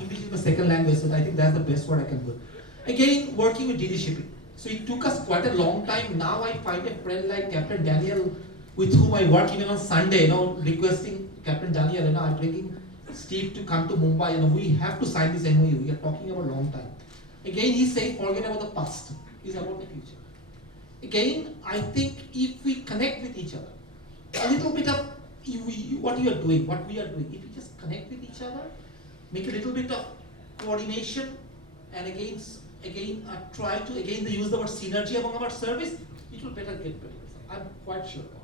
English is my second language, so I think that's the best word I can put. Again, working with DD shipping. So it took us quite a long time. Now I find a friend like Captain Daniel, with whom I work even on Sunday, requesting Captain Daniel, I'm bringing Steve to come to Mumbai, we have to sign this MOU. We are talking about a long time. Again, he said, forget about the past. It's about the future. Again, I think if we connect with each other, a little bit of what you are doing, what we are doing, if we just connect with each other, make a little bit of coordination, and again try to use the word synergy among our service, it will better get better. I'm quite sure about it.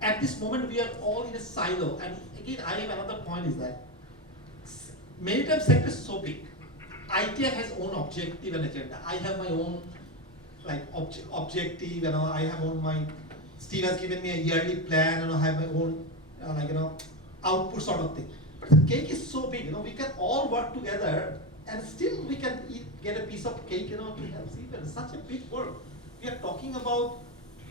At this moment, we are all in a silo, and again, I have another point is that maritime sector is so big. ITF has own objective and agenda. I have my own objective, I have my. Steve has given me a yearly plan, and I have my own output sort of thing. But the cake is so big, we can all work together, and still we can get a piece of cake, to help seafarers. It's such a big work. We are talking about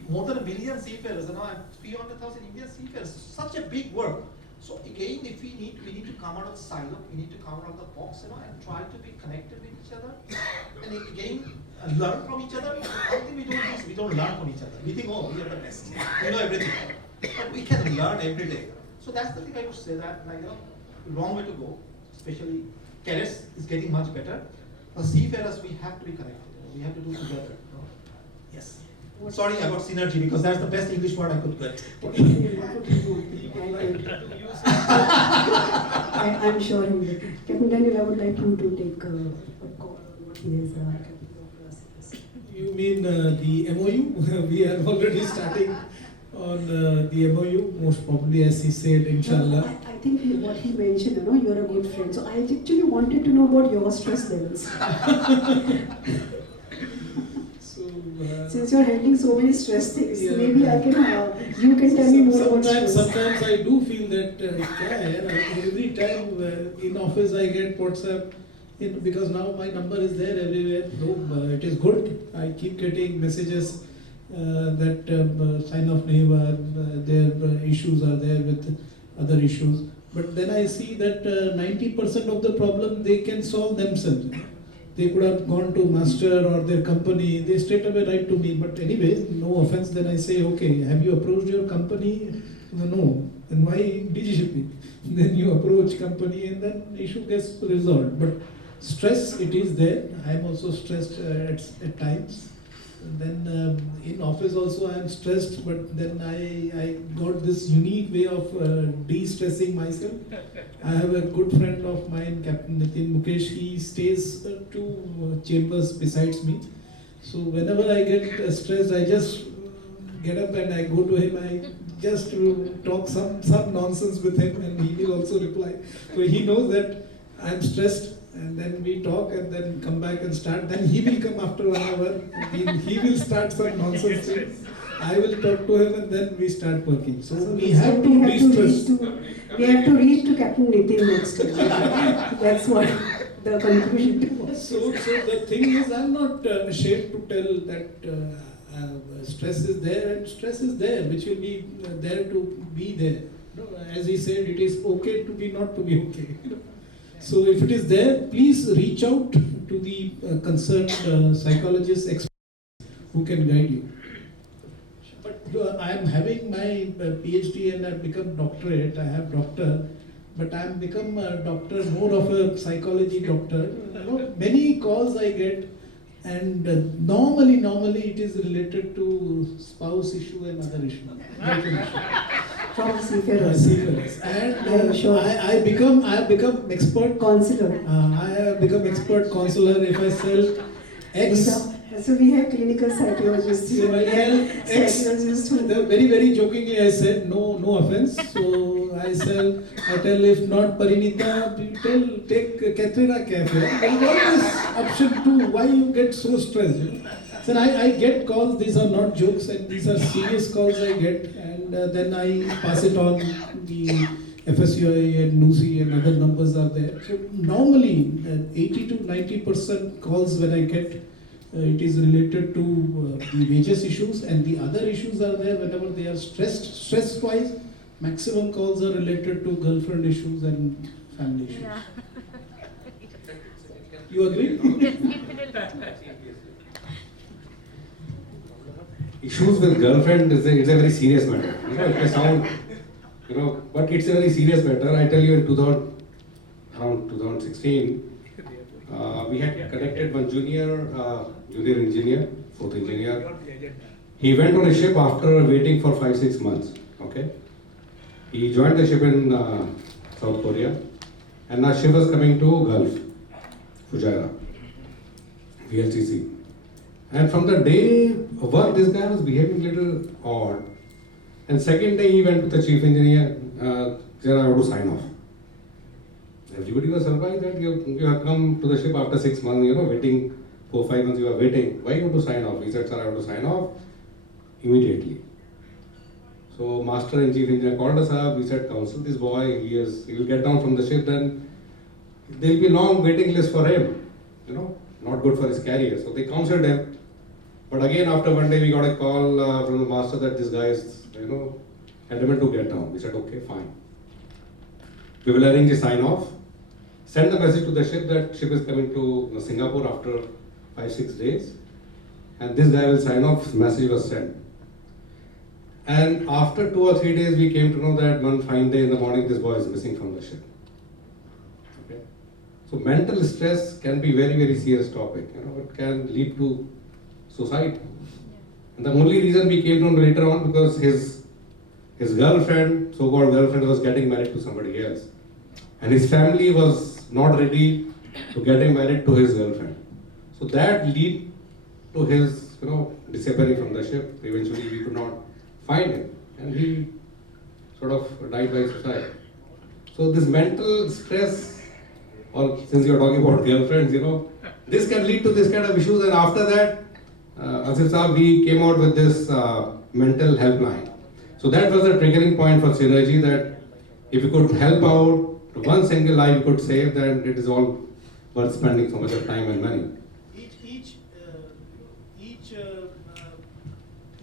more than 1 million seafarers, and 300,000 Indian seafarers. Such a big work. So again, if we need to come out of the silo, we need to come out of the box, and try to be connected with each other. And again, learn from each other. One thing we don't learn from each other. We think, oh, we are the best. We know everything. But we can learn every day. So that's the thing I would say that, like, long way to go, especially cadets is getting much better. But seafarers, we have to be connected. We have to do together. Yes. Sorry about synergy because that's the best English word I could get. I'm sure he will. Captain Daniel, I would like you to take a call on what he has Captain of. You mean the MOU? We are already starting on the MOU, most probably as he said, inshallah. I think what he mentioned, you're a good friend. So I actually wanted to know about your stress levels. Since you're handling so many stress things, Yeah. maybe I can, you can tell me more about stress. Sometimes I do feel that every time in office I get WhatsApp, because now my number is there everywhere. So it is good. I keep getting messages that sign off neighbor, their issues are there with other issues. But then I see that 90% of the problem they can solve themselves. They could have gone to master or their company, they straight away write to me. But anyway, no offense, then I say, okay, have you approached your company? No. Then why DGCP? Then you approach company and then issue gets resolved. But stress, it is there. I am also stressed at times. And then in office also I am stressed, but then I got this unique way of de-stressing myself. I have a good friend of mine, Captain Nitin Mukesh. He stays 2 chambers besides me. So whenever I get stressed, I just get up and I go to him. I just talk some nonsense with him, and he will also reply. So he knows that I am stressed. And then we talk and then come back and start. Then he will come after 1 hour. He will start some nonsense things. I will talk to him and then we start working. So we have to de-stress. We have to reach to Captain Nitin next time. That's what the conclusion. So the thing is, I'm not ashamed to tell that stress is there, and stress is there, which will be there to be there. As he said, it is okay to be not to be okay. So if it is there, please reach out to the concerned psychologist experts who can guide you. But I am having my PhD and I have become doctorate. I have doctor, but I have become a doctor, more of a psychology doctor. Many calls I get, and normally it is related to spouse issue and other issues. From Seafarers. Seafarers. And sure. I have become expert Counselor. I have become expert counselor if I sell X. So we have clinical psychologists here. So I tell X. Very jokingly I said, no offense. So I tell if not Parinita, take Katrina Cafe. There is always option 2. Why you get so stressed? So I get calls, these are not jokes, and these are serious calls I get, and then I pass it on. The FSUI and NUSI and other numbers are there. So normally 80 to 90% calls when I get, it is related to the wages issues, and the other issues are there whenever they are stress-wise. Maximum calls are related to girlfriend issues and family issues. Yeah. You agree? Issues with girlfriend it's a very serious matter. It may sound, but it's a very serious matter. I tell you, in around 2016, we had connected one junior engineer, 4th engineer. He went on a ship after waiting for 5-6 months. Okay, he joined the ship in South Korea, and now ship was coming to Gulf, Fujairah, VLCC. And from the day of work, this guy was behaving a little odd. And second day, he went to the chief engineer, said, I want to sign off. Everybody was surprised that you have come to the ship after 6 months, waiting 4-5 months, you are waiting. Why you want to sign off? He said, sir, I want to sign off immediately. So master and chief engineer called us up. We said, counsel this boy, he will get down from the ship, then there will be long waiting list for him. Not good for his career. So they counseled him. But again, after one day, we got a call from the master that this guy is, adamant to get down. We said, okay, fine. We will arrange a sign off. Send the message to the ship that ship is coming to Singapore after 5-6 days. and this guy will sign off, this message was sent. And after 2 or 3 days, we came to know that one fine day in the morning, this boy is missing from the ship. Okay? So mental stress can be very, very serious topic. It can lead to suicide. And the only reason we came to know later on because his girlfriend, so-called girlfriend, was getting married to somebody else. And his family was not ready to getting married to his girlfriend. So that lead to his, disappearing from the ship. Eventually we could not find him, and he sort of died by suicide. So this mental stress, or since you're talking about girlfriends, this can lead to this kind of issues. And after that, Asif Saab, we came out with this mental helpline. So that was the triggering point for Synergy, that if you could help out one single life you could save, then it is all worth spending so much of time and money.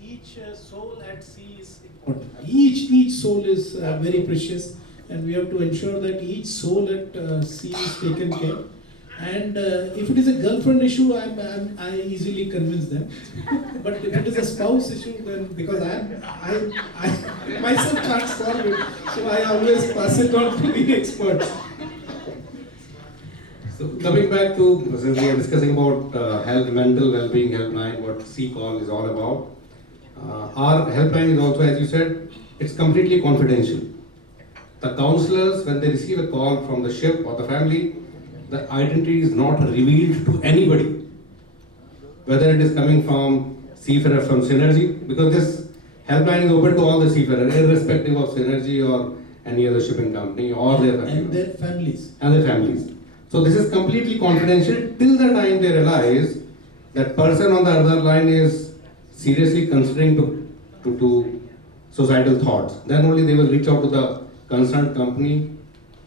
Each soul at sea is important. Each soul is very precious, and we have to ensure that each soul at sea is taken care. And if it is a girlfriend issue, I easily convince them. But if it is a spouse issue, then because I myself can't solve it, so I always pass it on to the experts. So coming back to, since we are discussing about health, mental well-being helpline, what C-Call is all about. Our helpline is also, as you said, it's completely confidential. The counselors, when they receive a call from the ship or the family, the identity is not revealed to anybody. Whether it is coming from Seafarer, from Synergy, because this helpline is open to all the seafarers, irrespective of Synergy or any other shipping company or their family. And their families. And their families. So this is completely confidential till the time they realize that person on the other line is seriously considering to suicidal thoughts. Then only they will reach out to the concerned company,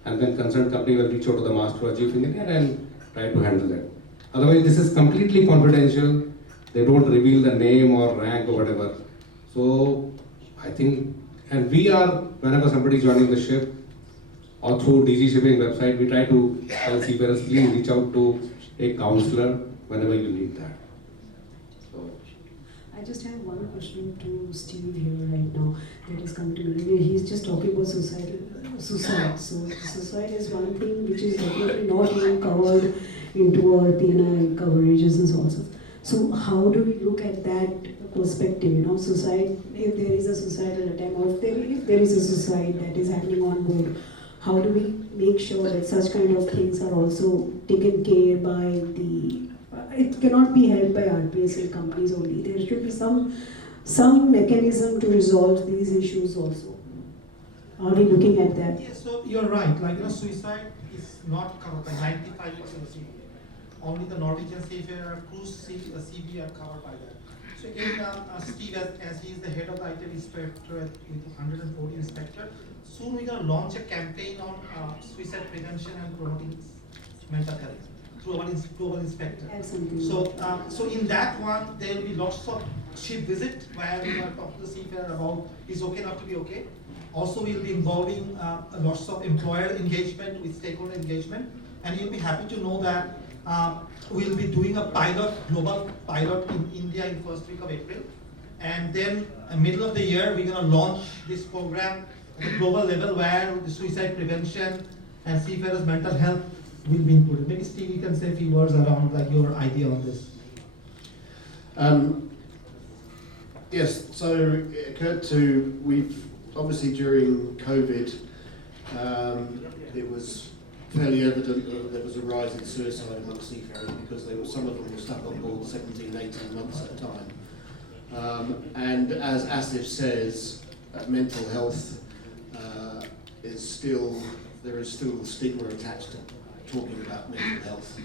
and then concerned company will reach out to the master or chief engineer and try to handle that. Otherwise, this is completely confidential. They don't reveal the name or rank or whatever. So I think, and we are, whenever somebody is joining the ship or through DG Shipping website, we try to tell seafarers, please reach out to a counselor whenever you need that. So, I just have one question to Steve here right now that is coming to me. He's just talking about suicide. So suicide is one thing which is definitely not even covered into our PNI coverages and so on. So how do we look at that perspective? Suicide, if there is a suicidal attempt or if there is a suicide that is happening on board, how do we make sure that such kind of things are also taken care by the, it cannot be held by RPSL companies only. There should be some mechanism to resolve these issues also. Are we looking at that? Yes, so you're right. Suicide is not covered by 95% of the sea. Only the Norwegian Seafarer, cruise CB are covered by that. So again, Steve, as he is the head of the IT inspectorate with 140 inspector, soon we're going to launch a campaign on suicide prevention and promoting mental health through our global inspector. So in that one, there will be lots of ship visit where we will talk to the seafarer about is okay not to be okay. Also, we'll be involving lots of employer engagement with stakeholder engagement, and you'll be happy to know that we'll be doing a global pilot in India in first week of April, and then middle of the year we're going to launch this program at a global level where the suicide prevention and seafarers' mental health will be included. Maybe Steve, you can say a few words around your idea on this. Yes, so it occurred to, we've obviously during COVID, it was fairly evident that there was a rise in suicide amongst seafarers because some of them were stuck on board 17, 18 months at a time. And as Asif says, mental health there is still stigma attached to talking about mental health.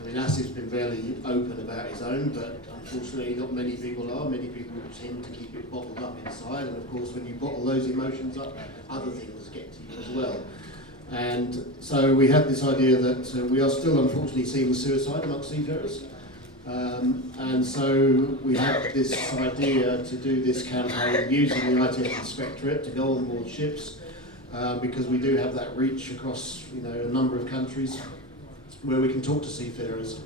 I mean, Asif's been fairly open about his own, but unfortunately not many people are. Many people tend to keep it bottled up inside, and of course when you bottle those emotions up, other things get to you as well. And so we had this idea that we are still unfortunately seeing suicide amongst seafarers. And so we had this idea to do this campaign using the ITF Inspectorate to go on board ships, because we do have that reach across a number of countries where we can talk to seafarers,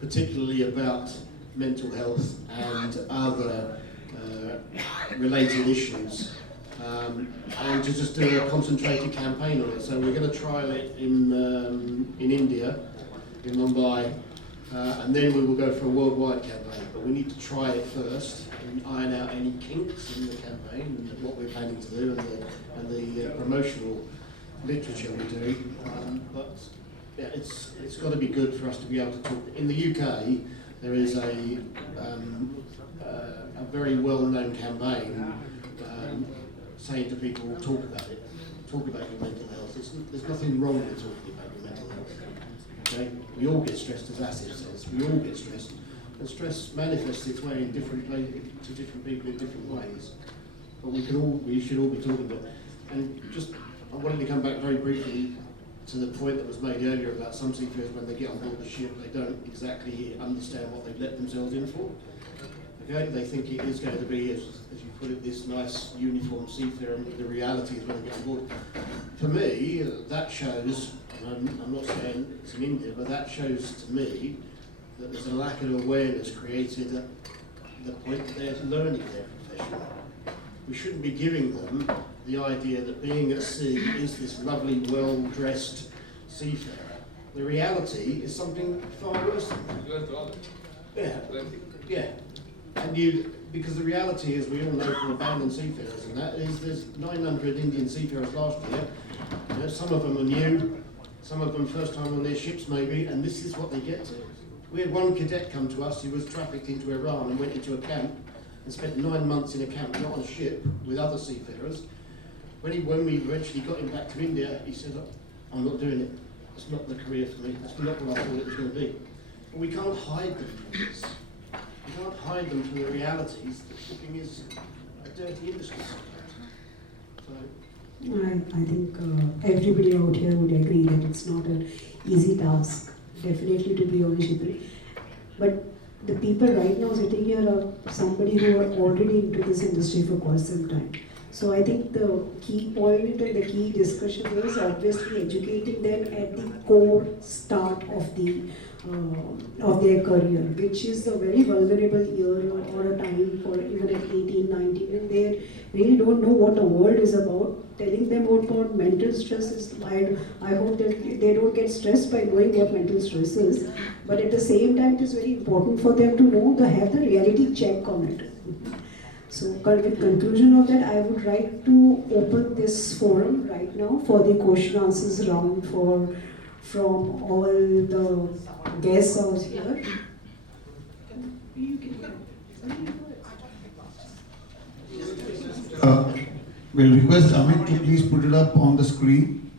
particularly about mental health and other related issues, and to just do a concentrated campaign on it. So we're going to trial it in India, in Mumbai, and then we will go for a worldwide campaign. But we need to try it first and iron out any kinks in the campaign and what we're planning to do, and the promotional literature we do. But yeah, it's got to be good for us to be able to talk. In the UK, there is a very well-known campaign saying to people, talk about it, talk about your mental health. There's nothing wrong with talking about your mental health. Okay? We all get stressed, as Asif says. We all get stressed, and stress manifests its way in different places to different people in different ways. But we should all be talking about it. And just, I wanted to come back very briefly to the point that was made earlier about some seafarers, when they get on board the ship, they don't exactly understand what they've let themselves in for. Okay, they think it is going to be, as you put it, this nice uniform seafarer, and the reality is when they get on board. For me, that shows, and I'm not saying it's in India, but that shows to me that there's a lack of awareness created at the point that they're learning their profession. We shouldn't be giving them the idea that being at sea is this lovely, well-dressed seafarer. The reality is something far worse than that. Yeah. And because the reality is, we all know from abandoned seafarers, and that is, there's 900 Indian seafarers last year. You know, some of them are new, some of them first time on their ships maybe, and this is what they get to. We had one cadet come to us who was trafficked into Iran and went into a camp and spent 9 months in a camp, not on a ship, with other seafarers. When we eventually got him back to India, he said, I'm not doing it. It's not the career for me. That's not what I thought it was going to be. But we can't hide them from this. We can't hide them from the realities that shipping is a dirty industry sometimes. I think everybody out here would agree that it's not an easy task, definitely, to be on ship. But the people right now sitting here are somebody who are already into this industry for quite some time. So I think the key point and the key discussion is obviously educating them at the core start of their career, which is a very vulnerable year or a time for even at 18, 19, and they really don't know what the world is about. Telling them about mental stress is, I hope that they don't get stressed by knowing what mental stress is, but at the same time it is very important for them to know, to have the reality check on it. So with conclusion of that, I would like to open this forum right now for the question answers round from all the guests out here. We'll request Amit to please put it up on the screen.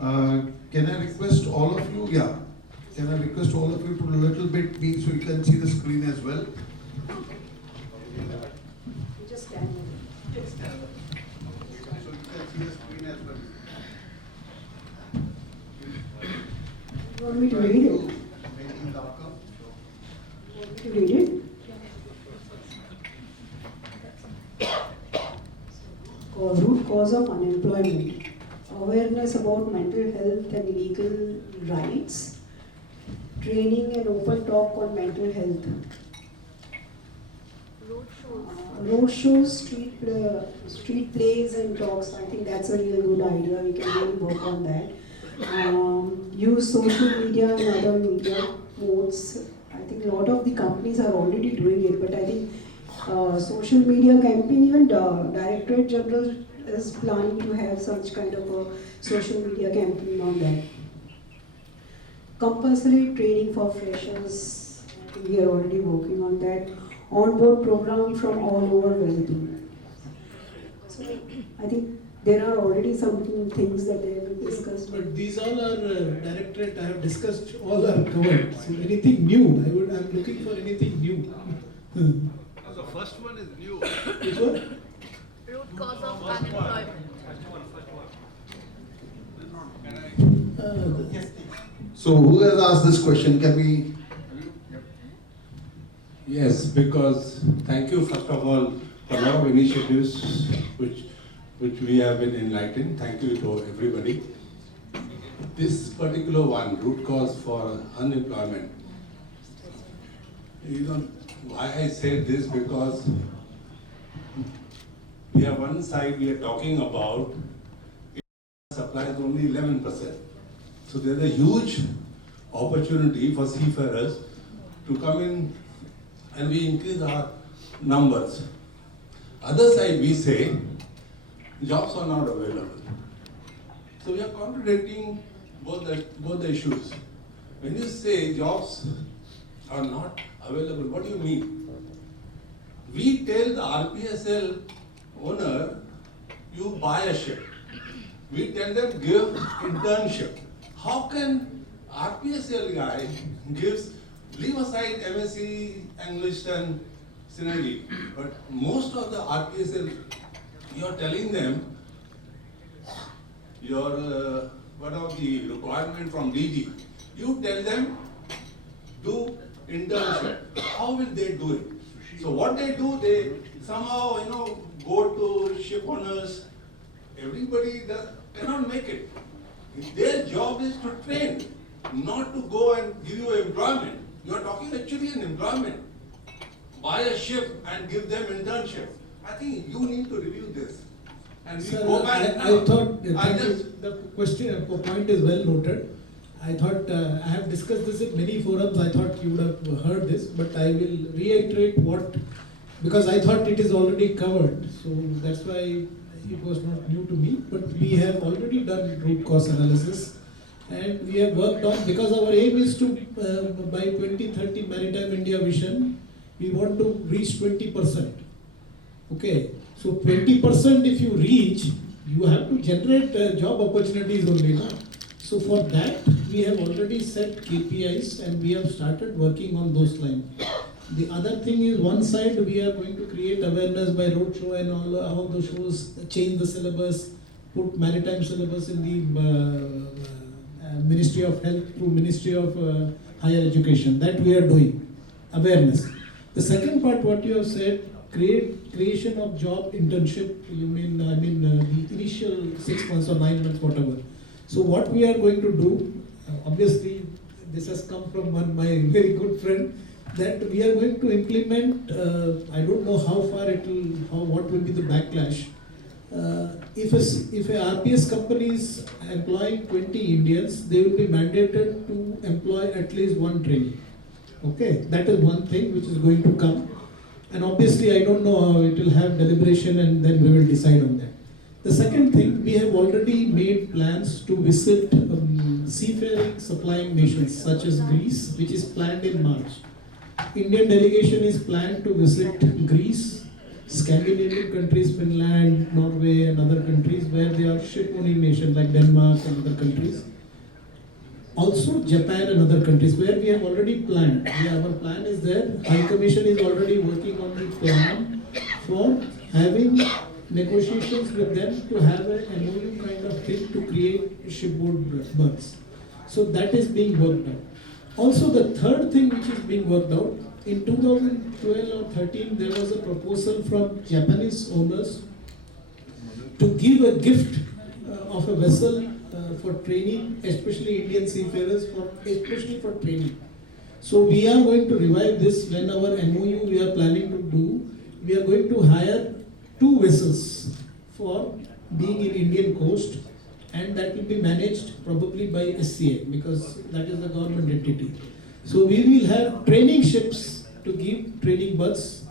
Can I request all of you? Yeah. Can I request all of you to a little bit peek so you can see the screen as well? Just stand there. So you can see the screen as well. You want me to read it? You want me to read it? Root cause of unemployment. Awareness about mental health and legal rights. Training and open talk on mental health. Road shows, street plays and talks. I think that's a real good idea. We can really work on that. Use social media and other media modes. I think a lot of the companies are already doing it, but I think social media campaign, even Directorate General is planning to have such kind of a social media campaign on that. Compulsory training for freshers, I think we are already working on that. On-board program from all over well-being. So I think there are already some things that they have discussed. But these all are directorate, I have discussed, all are covered. So anything new, I'm looking for anything new. The first one is new. Which one? Root cause of unemployment. So who has asked this question? Can we? Yes, because thank you first of all for a lot of initiatives which we have been enlightened. Thank you to everybody. This particular one, root cause for unemployment. You know why I said this, because we have one side we are talking about supply is only 11%. So there's a huge opportunity for seafarers to come in and we increase our numbers. Other side we say jobs are not available. So we are contradicting both the issues. When you say jobs are not available, what do you mean? We tell the RPSL owner, you buy a ship. We tell them give internship. How can RPSL guy leave aside MSc English and Synergy, but most of the RPSL, you are telling them your what are the requirement from DG. You tell them do internship. How will they do it? So what they do, they somehow go to ship owners. Everybody cannot make it. Their job is to train, not to go and give you employment. You are talking actually an employment. Buy a ship and give them internship. I think you need to review this. And we Sir, go back. I thought the point is well noted. I thought I have discussed this in many forums. I thought you would have heard this, but I will reiterate because I thought it is already covered. So that's why it was not new to me. But we have already done root cause analysis, and we have worked on, because our aim is to by 2030 Maritime India Vision, we want to reach 20%. Okay, so 20% if you reach, you have to generate job opportunities only, no? So for that, we have already set KPIs and we have started working on those lines. The other thing is, one side we are going to create awareness by roadshow and all the shows, change the syllabus, put maritime syllabus in the Ministry of Health through Ministry of Higher Education. That we are doing, awareness. The second part, what you have said, creation of job internship, you mean, the initial 6 months or 9 months, whatever. So what we are going to do, obviously this has come from my very good friend, that we are going to implement, I don't know how far what will be the backlash. If a RPS company is employing 20 Indians, they will be mandated to employ at least one trainee. Okay, that is one thing which is going to come. And obviously I don't know how it will have deliberation, and then we will decide on that. The second thing, we have already made plans to visit seafaring supplying nations such as Greece, which is planned in March. Indian delegation is planned to visit Greece, Scandinavian countries, Finland, Norway and other countries where they are ship-owning nations like Denmark and other countries. Also Japan and other countries where we have already planned. Our plan is there. High Commission is already working on the plan for having negotiations with them to have an MOU kind of thing to create shipboard berths. So that is being worked out. Also the third thing which is being worked out, in 2012 or 13 there was a proposal from Japanese owners to give a gift of a vessel for training, especially Indian seafarers, especially for training. So we are going to revive this. When our MOU we are planning to do, we are going to hire 2 vessels for being in Indian coast, and that will be managed probably by SCA because that is the government entity. So we will have training ships to give training berths.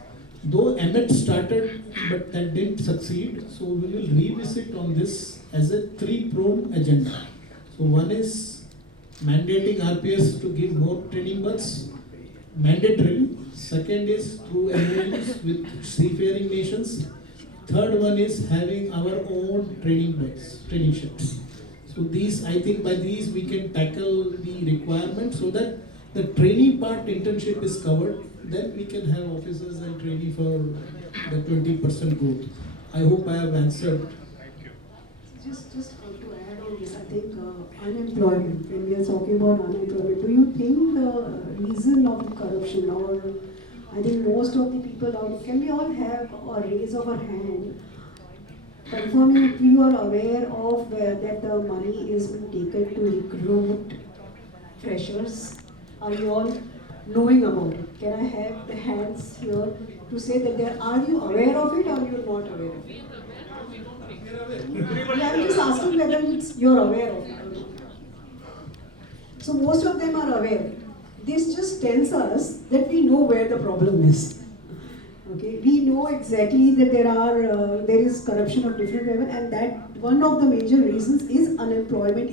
Though Emmet started, but that didn't succeed, so we will revisit on this as a 3-pronged agenda. So one is mandating RPS to give more training berths, mandatory. Second is through MOUs with seafaring nations. Third one is having our own training berths, training ships. So these, I think by these we can tackle the requirement so that the training part, internship is covered. Then we can have officers and trainee for the 20% growth. I hope I have answered. Just want to add on this, I think unemployment, when we are talking about unemployment, do you think the reason of the corruption, or I think most of the people out, can we all have a raise of our hand confirming if you are aware of that the money is being taken to recruit freshers? Are you all knowing about it? Can I have the hands here to say that are you aware of it or you're not aware of it? Yeah, I'm just asking whether you're aware of it. So most of them are aware. This just tells us that we know where the problem is. Okay, we know exactly that there is corruption of different levels, and that one of the major reasons is unemployment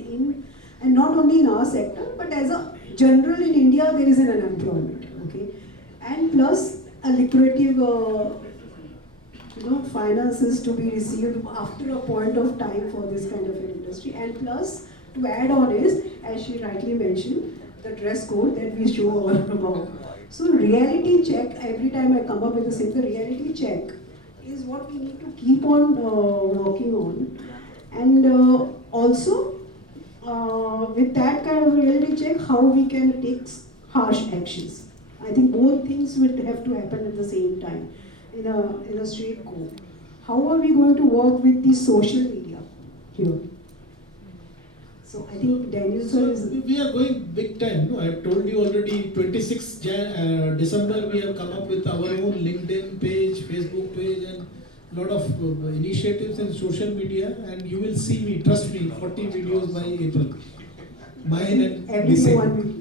and not only in our sector, but as a general in India there is an unemployment. Okay, and plus a lucrative finances to be received after a point of time for this kind of an industry, and plus to add on is, as she rightly mentioned, the dress code that we show all about. So reality check, every time I come up with the same, the reality check is what we need to keep on working on. And also, with that kind of reality check, how we can take harsh actions. I think both things will have to happen at the same time in a straight go. How are we going to work with the social media here? So I think Daniel sir is... We are going big time. No, I have told you already, 26 December we have come up with our own LinkedIn page, Facebook page, and lot of initiatives in social media, and you will see me, trust me, 40 videos by April. Mine and everyone.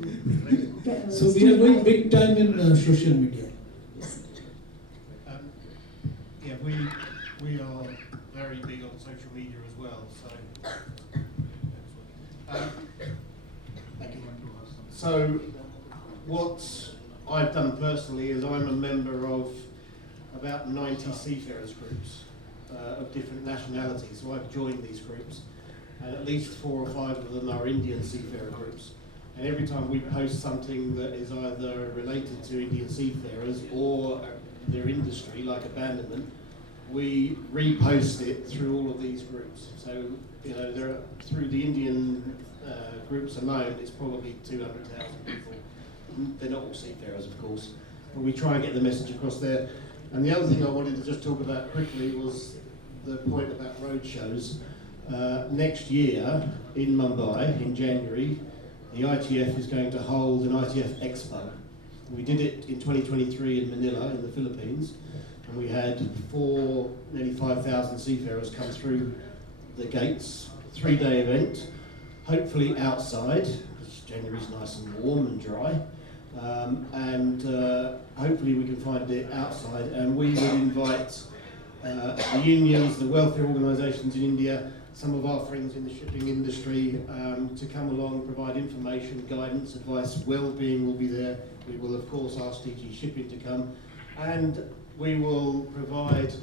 So we are going big time in social media. Yeah, we are very big on social media as well. So, so what I've done personally is I'm a member of about 90 seafarers groups of different nationalities. So I've joined these groups, and at least 4 or 5 of them are Indian seafarer groups. And every time we post something that is either related to Indian seafarers or their industry, like abandonment, we repost it through all of these groups. So, you know, there are, through the Indian groups alone, it's probably 200,000 people. They're not all seafarers, of course, but we try and get the message across there. And the other thing I wanted to just talk about quickly was the point about road shows. Next year in Mumbai, in January, the ITF is going to hold an ITF Expo. We did it in 2023 in Manila, in the Philippines, and we had nearly 5,000 seafarers come through the gates. 3-day event, hopefully outside, because January's nice and warm and dry, and hopefully we can find it outside, and we would invite the unions, the welfare organisations in India, some of our friends in the shipping industry to come along, provide information, guidance, advice. Well-being will be there. We will of course ask DG Shipping to come, and we will provide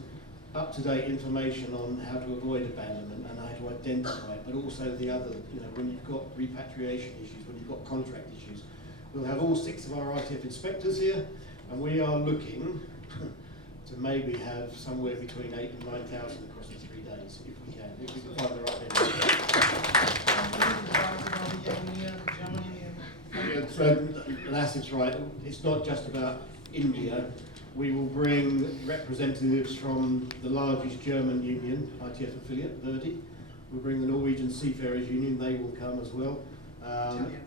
up-to-date information on how to avoid abandonment and how to identify it, but also the other, you know, when you've got repatriation issues, when you've got contract issues. We'll have all 6 of our ITF inspectors here, and we are looking to maybe have somewhere between 8,000 and 9,000 across the 3 days, if we can find the right vendor. Yeah, Lassit's right. It's not just about India. We will bring representatives from the largest German union, ITF affiliate, Verdi. We'll bring the Norwegian Seafarers Union, they will come as well.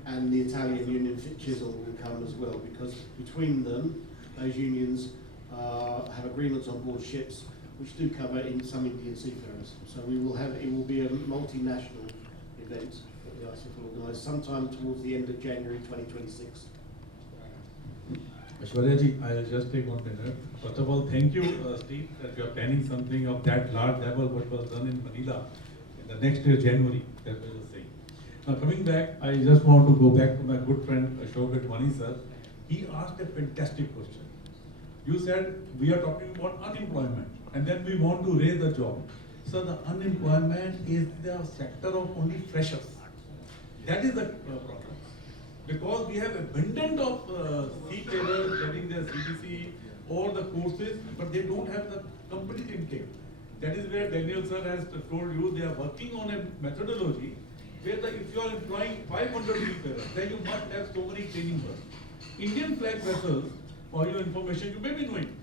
And the Italian union, Chisel, will come as well, because between them, those unions have agreements on board ships which do cover in some Indian seafarers. So we will have, it will be a multinational event that the ITF will organise sometime towards the end of January 2026. Aishwarya ji, I'll just take 1 minute. First of all, thank you, Steve, that you are planning something of that large level, what was done in Manila in the next year, January, that was the same. Now coming back, I just want to go back to my good friend Ashok Advani sir. He asked a fantastic question. You said we are talking about unemployment, and then we want to raise the job. So the unemployment is the sector of only freshers. That is the problem. Because we have abundant of seafarers getting their CTC or the courses, but they don't have the complete intake. That is where Daniel sir has told you they are working on a methodology where if you are employing 500 seafarers, then you must have so many training work. Indian flag vessels, for your information, you may be knowing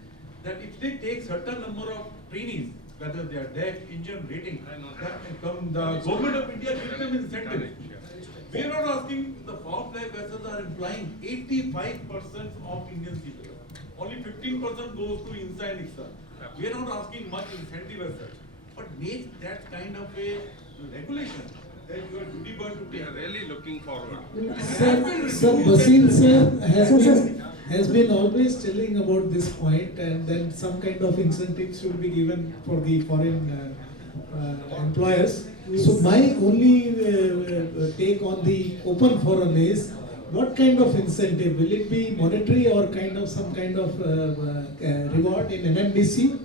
that if they take certain number of trainees, whether they are deck, engine, rating, the government of India gives them incentive. We are not asking, the foreign flag vessels are employing 85% of Indian seafarers. Only 15% goes to inside Ixar. We are not asking much incentive as such, but make that kind of a regulation that you are duty bound to We take. are really looking forward. Sir, Basil sir has been always telling about this point, and then some kind of incentives should be given for the foreign employers. So my only take on the open forum is, what kind of incentive? Will it be monetary or kind of some kind of reward in NMDC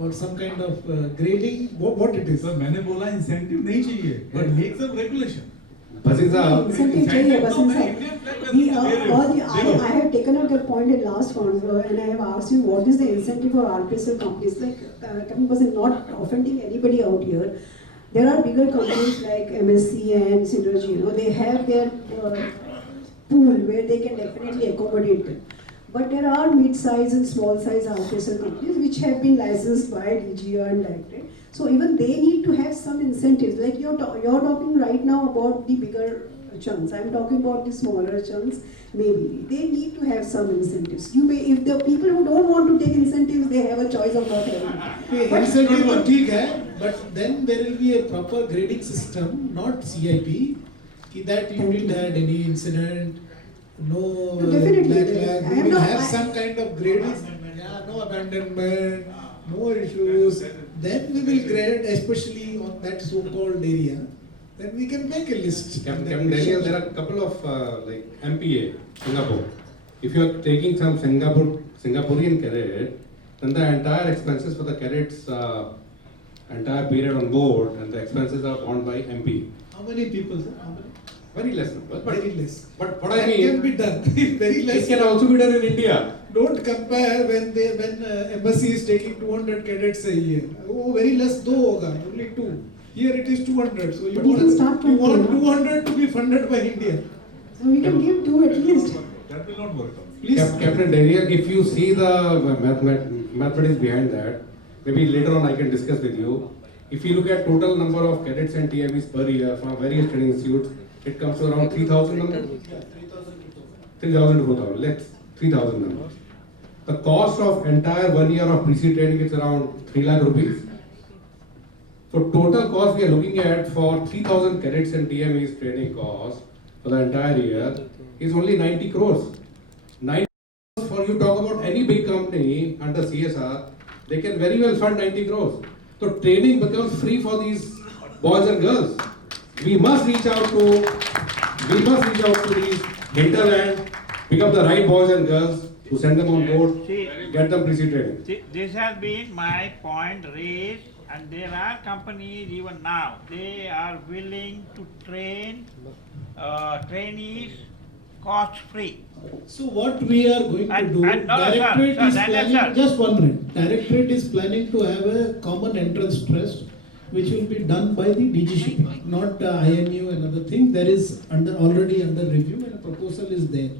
or some kind of grading? What it is? Sir, मैंने बोला incentive नहीं चाहिए, but make some regulation. Basil साहब, Incentive चाहिए, Basil No, sir. Indian flag vessels We are there. all Zero. I have taken up that point in last one, and I have asked you what is the incentive for RPSL companies. Like, Captain Basil, not offending anybody out here. There are bigger companies like MSC and Synergy. They have their pool where they can definitely accommodate them. But there are mid-size and small-size RPSL companies which have been licensed by DGR and Directorate. So even they need to have some incentives. Like you're talking right now about the bigger chunks. I'm talking about the smaller chunks. Maybe they need to have some incentives. If the people who don't want to take incentives, they have a choice of not having. Incentive तो ठीक है, but then there will be a proper grading system, not CIP, that you didn't had any incident, no Definitely. black flag. I We am will not- have some kind of grading. Yeah, no abandonment, no issues. Then we will grade, especially on that so-called area. Then we can make a list. Captain Daniel, there are a couple of like MPA, Singapore. If you are taking some Singaporean cadet, then the entire expenses for the cadets entire period on board and the expenses are borne by MP. How many people, sir? How many? Very less number. But, Very less. But what I That mean, can be done. Very less. it can also be done in India. Don't compare when embassy is taking 200 cadets a year. Oh, very less do hoga, only 2. Here it is 200. So you But you can start from you want here, no? 200 to be funded by India. So we can give 2 at least. That will not work out. Please. Captain Daniel, if you see the mathematics behind that, maybe later on I can discuss with you. If you look at total number of cadets and TMEs per year from various training institutes, it comes to around 3,000 numbers. 3,000 to 4,000. Let's 3,000 numbers. The cost of entire 1 year of pre-seed training is around 3 lakh rupees. So total cost we are looking at for 3,000 cadets and TMEs training cost for the entire year is only 90 crores. 90 crores for you talk about any big company under CSR, they can very well fund 90 crores. So training becomes free for these boys and girls. We must reach out to these hinterland, pick up the right boys and girls to send them on board, get them pre-seed training. This has been my point raised, and there are companies even now, they are willing to train trainees cost-free. So what we are going to do, And- no, sir, Directorate sir, is that- planning, sir. just 1 minute. Directorate is planning to have a common entrance test which will be done by the DG Shipping, not IMU and other thing. There is already under review and a proposal is there.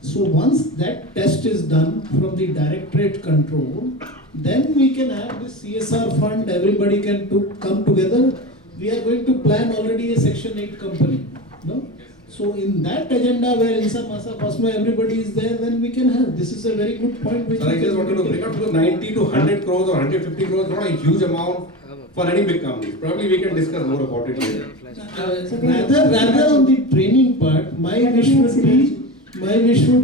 So once that test is done from the Directorate control, then we can have this CSR fund, everybody can come together. We are going to plan already a Section 8 company, no? So in that agenda where Insa Masa Pasma everybody is there, then we can have. This is a very good point. Which So I just wanted to bring up because 90 to 100 crores or 150 crores is not a huge amount for any big company. Probably we can discuss more about it later. Rather on the training part, my wish would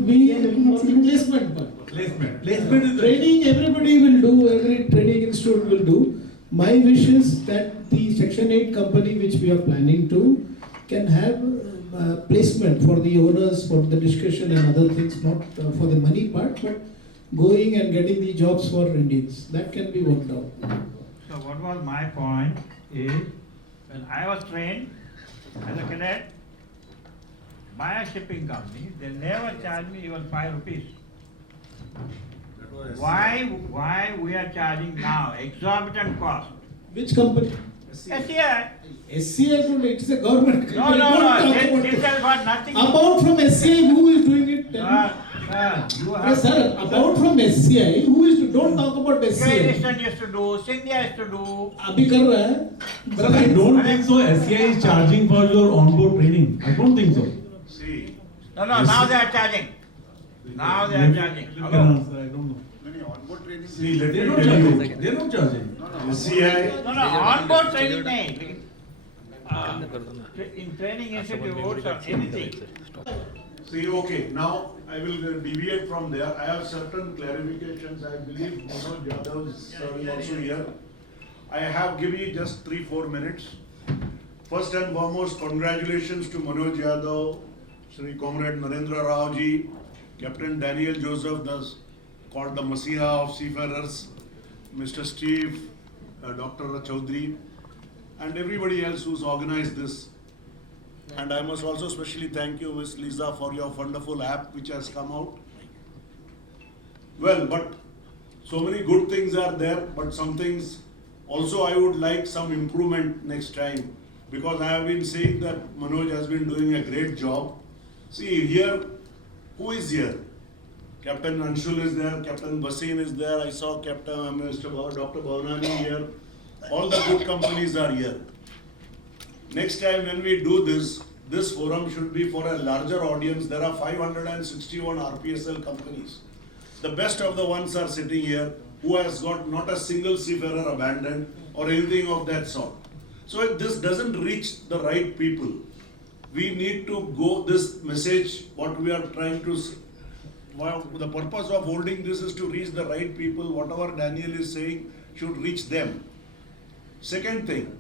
be for the placement part. Placement is the Training everybody will do, every training institute will do. My wish is that the Section 8 company which we are planning to can have placement for the owners, for the discussion and other things, not for the money part, but going and getting the jobs for Indians. That can be worked out. So what was my point is, when I was trained as a cadet by a shipping company, they never charged me even 5 rupees. Why we are charging now exorbitant cost? Which company? SCI. SCI today, it's a government company. No, Don't talk this about has got nothing. About from SCI, who is doing it? Tell me. You Yes, have. sir, about from SCI, who is to, don't talk about Great SCI. Eastern used to do, Scindia used to do. अभी कर रहा है. But I don't think so. SCI is charging for your onboard training. I don't think so. See, No, now they are charging. Now they are charging. You can Hello? answer, I don't know. onboard training. See, let They're me not tell you. charging. They're not charging. SCI, No, onboard training nahi. In training institutes or anything. see, okay, now I will deviate from there. I have certain clarifications. I believe Manoj Yadav is also here. I have given you just 3-4 minutes. First and foremost, congratulations to Manoj Yadav, Shri Comrade Narendra Rao ji, Captain Daniel Joseph, called the Messiah of Seafarers, Mr. Steve, Dr. Chaudhary, and everybody else who's organized this. And I must also especially thank you, Ms. Lisa, for your wonderful app which has come out. Well, but so many good things are there, but some things also I would like some improvement next time, because I have been saying that Manoj has been doing a great job. See here, who is here? Captain Anshul is there, Captain Basin is there, I saw Captain Dr. Bhavanani here. All the good companies are here. Next time when we do this forum should be for a larger audience. There are 561 RPSL companies. The best of the ones are sitting here, who has got not a single seafarer abandoned or anything of that sort. So if this doesn't reach the right people, we need to go this message, what we are trying to, the purpose of holding this is to reach the right people. Whatever Daniel is saying should reach them. Second thing,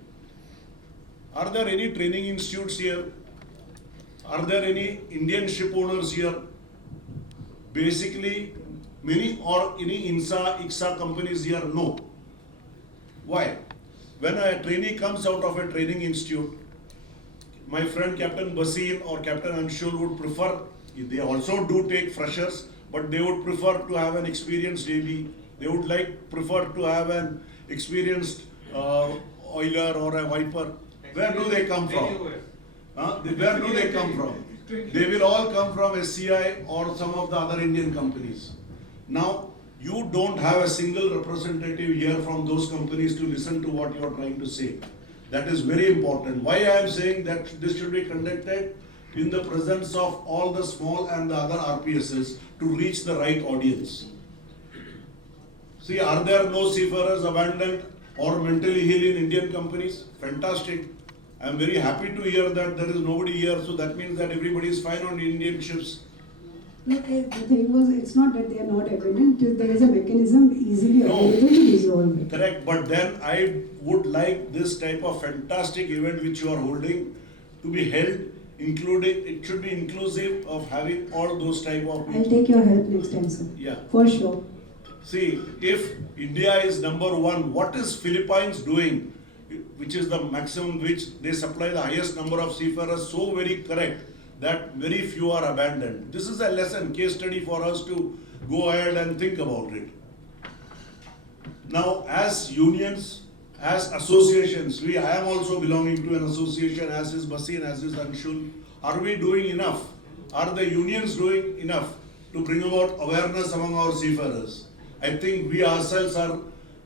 are there any training institutes here? Are there any Indian ship owners here? Basically, many or any INSA, ICSA companies here? No. Why? When a trainee comes out of a training institute, my friend Captain Basin or Captain Anshul would prefer, they also do take freshers, but they would prefer to have an experienced DB. They would prefer to have an experienced oiler or a wiper. Where do they come from? Where do they come from? They will all come from SCI or some of the other Indian companies. Now, you don't have a single representative here from those companies to listen to what you are trying to say. That is very important. Why I am saying that this should be conducted in the presence of all the small and the other RPSs to reach the right audience. See, are there no seafarers abandoned or mentally ill in Indian companies? Fantastic. I am very happy to hear that there is nobody here, so that means that everybody is fine on Indian ships. No, the thing was, it's not that they are not abandoned, there is a mechanism easily available to resolve it. Correct, but then I would like this type of fantastic event which you are holding to be held, including, it should be inclusive of having all those type of people. I'll take your help next time, sir. Yeah. For sure. See, if India is number one, what is Philippines doing, which is the maximum, which they supply the highest number of seafarers, so very correct that very few are abandoned. This is a lesson, case study for us to go ahead and think about it. Now, as unions, as associations, I am also belonging to an association, as is Basin, as is Anshul. Are we doing enough? Are the unions doing enough to bring about awareness among our seafarers? I think we ourselves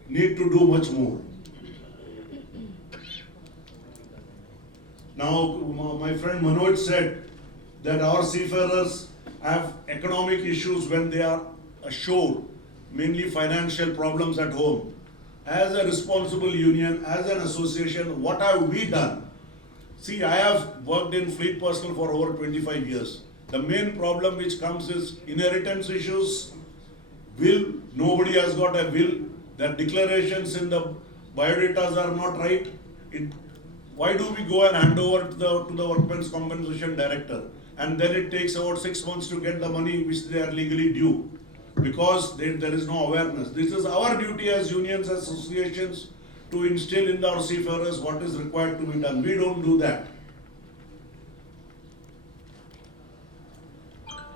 need to do much more. Now, my friend Manoj said that our seafarers have economic issues when they are ashore, mainly financial problems at home. As a responsible union, as an association, what have we done? See, I have worked in fleet personnel for over 25 years. The main problem which comes is inheritance issues, will, nobody has got a will, their declarations in the biodatas are not right. Why do we go and hand over to the Workmen's Compensation Director? And then it takes about 6 months to get the money which they are legally due, because there is no awareness. This is our duty as unions, as associations, to instill in our seafarers what is required to be done. We don't do that.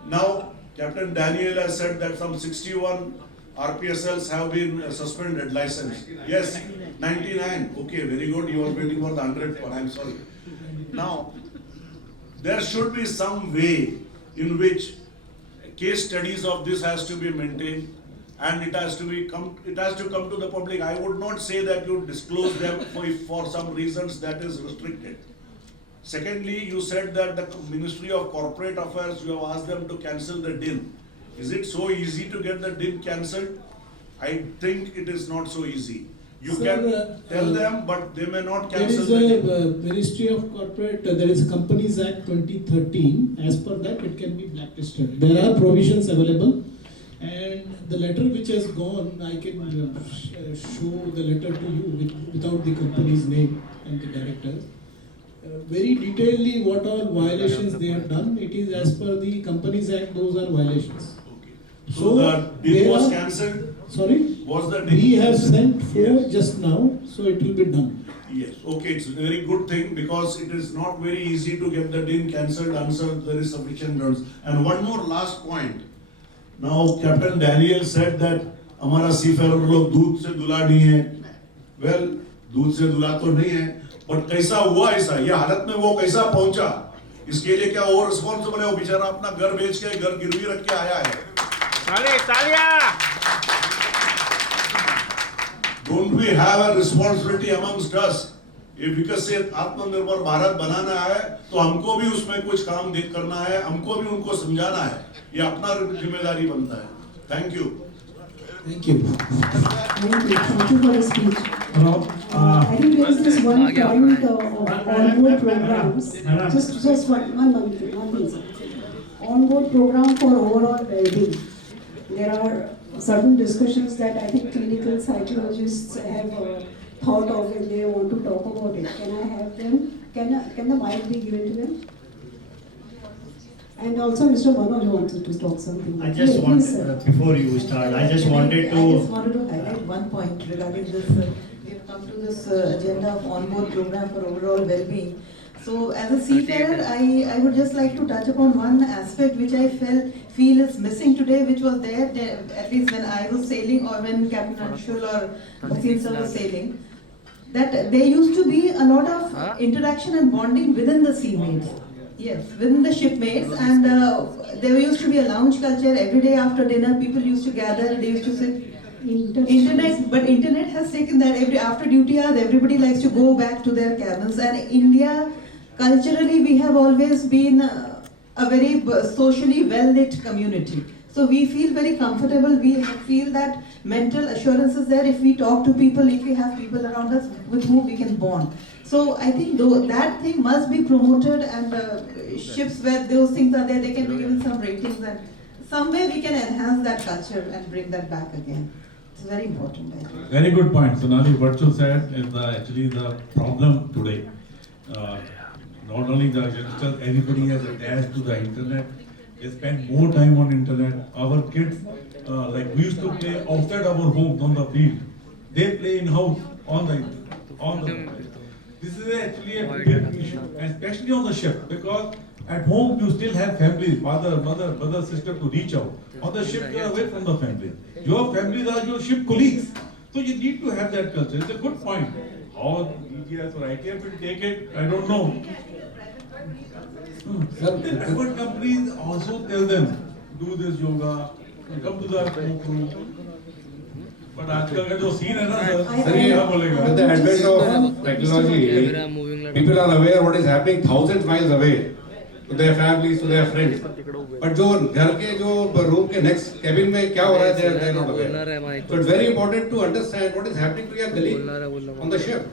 Now, Captain Daniel has said that some 61 RPSLs have been suspended, licensed. Yes, 99. Okay, very good. He was waiting for the 100th one. I'm sorry. Now, there should be some way in which case studies of this has to be maintained, and it has to come to the public. I would not say that you disclose them for some reasons that is restricted. Secondly, you said that the Ministry of Corporate Affairs, you have asked them to cancel the DIN. Is it so easy to get the DIN cancelled? I think it is not so easy. You can tell them, but they may not cancel the DIN. There is a Ministry of Corporate, there is Companies Act 2013. As per that, it can be blacklisted. There are provisions available, and the letter which has gone, I can show the letter to you without the company's name and the directors. Very detailedly what all violations they have done. It is as per the Companies Act, those are violations. Okay. So the DIN was cancelled? Sorry? Was the DIN We have cancelled? sent 4 just now, so it will be done. Yes, okay, it's a very good thing because it is not very easy to get the DIN cancelled until there is sufficient grounds. And one more last point. Now, Captain Daniel said that हमारा seafarer लोग दूध से दुला नहीं है. Well, दूध से दुला तो नहीं है, but कैसा हुआ ऐसा? ये हालत में वो कैसा पहुंचा? इसके लिए क्या वो responsible है? वो बेचारा अपना घर बेच के घर गिरवी रख के आया है. Don't we have a responsibility amongst us? ये विकसित आत्मनिर्भर भारत बनाना है, तो हमको भी उसमें कुछ काम करना है, हमको भी उनको समझाना है. ये अपना जिम्मेदारी बनता है. Thank you. Thank you. Thank you for the speech. I think there is this one point of onboard programs. Just one thing, sir. Onboard program for overall well-being. There are certain discussions that I think clinical psychologists have thought of when they want to talk about it. Can I have them? Can the mic be given to them? And also Mr. Manoj wanted to talk something. I just want, before you start, I just wanted to highlight one point regarding this. We have come to this agenda of onboard program for overall well-being. So as a seafarer, I would just like to touch upon one aspect which I feel is missing today, which was there at least when I was sailing or when Captain Anshul or Bhasin sir was sailing, that there used to be a lot of interaction and bonding within the seamates. Yes, within the shipmates, and there used to be a lounge culture. Every day after dinner, people used to gather, they used to sit. Internet has taken that. After duty hours, everybody likes to go back to their cabins. And India, culturally, we have always been a very socially well-lit community. So we feel very comfortable. We feel that mental assurance is there if we talk to people, if we have people around us with whom we can bond. So I think that thing must be promoted, and ships where those things are there, they can be given some ratings, and some way we can enhance that culture and bring that back again. It's very important, I think. Very good point. Sonali, what you said is actually the problem today. Not only the youngsters, everybody has attached to the internet. They spend more time on internet. Our kids, like we used to play outside our homes on the field. They play in house on the mobile. This is actually a big issue, especially on the ship, because at home you still have family, father, mother, brother, sister to reach out. On the ship you are away from the family. Your families are your ship colleagues. So you need to have that culture. It's a good point. How DGS or ITF will take it, I don't know. The private companies also tell them, do this yoga, come to the group. But आजकल का जो scene है ना sir, क्या बोलेगा? With the advent of technology, people are aware what is happening thousands of miles away to their families, to their friends. But जो घर के जो room के next cabin में क्या हो रहा है, they are not aware. So it's very important to understand what is happening to your colleague on the ship.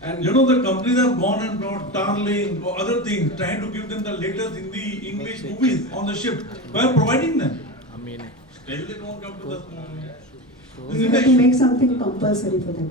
And you know the companies have gone and brought Starlink or other things, trying to give them the latest Hindi, English movies on the ship. We are providing them. Still they don't come to the We have to make something compulsory for them.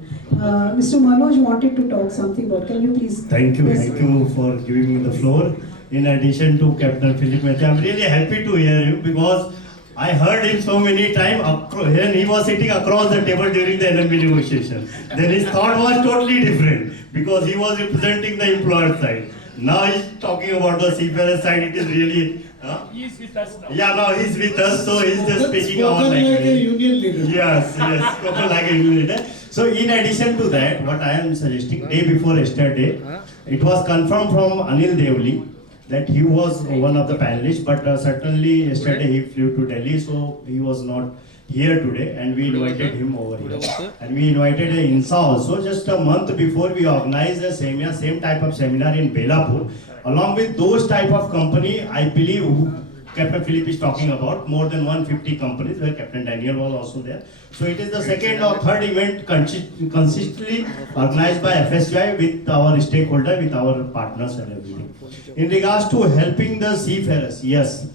Mr. Manoj wanted to talk something about. Can you please? Thank you for giving me the floor. In addition to Captain Philip Mehta, I'm really happy to hear you because I heard him so many times, and he was sitting across the table during the NMB negotiation. Then his thought was totally different because he was representing the employer side. Now he's talking about the seafarer side. It is really. He's with us now. Yeah, now he's with us, so he's just speaking our language. Spoken like a union leader. Yes, spoken like a union leader. So in addition to that, what I am suggesting, day before yesterday, it was confirmed from Anil Devli that he was one of the panelists, but certainly yesterday he flew to Delhi, so he was not here today, and we invited him over here. And we invited INSA also. Just a month before, we organized a seminar, same type of seminar in Belapur. Along with those type of company, I believe Captain Philip is talking about, more than 150 companies where Captain Daniel was also there. So it is the second or third event consistently organized by FSUI with our stakeholder, with our partners and everything. In regards to helping the seafarers, yes,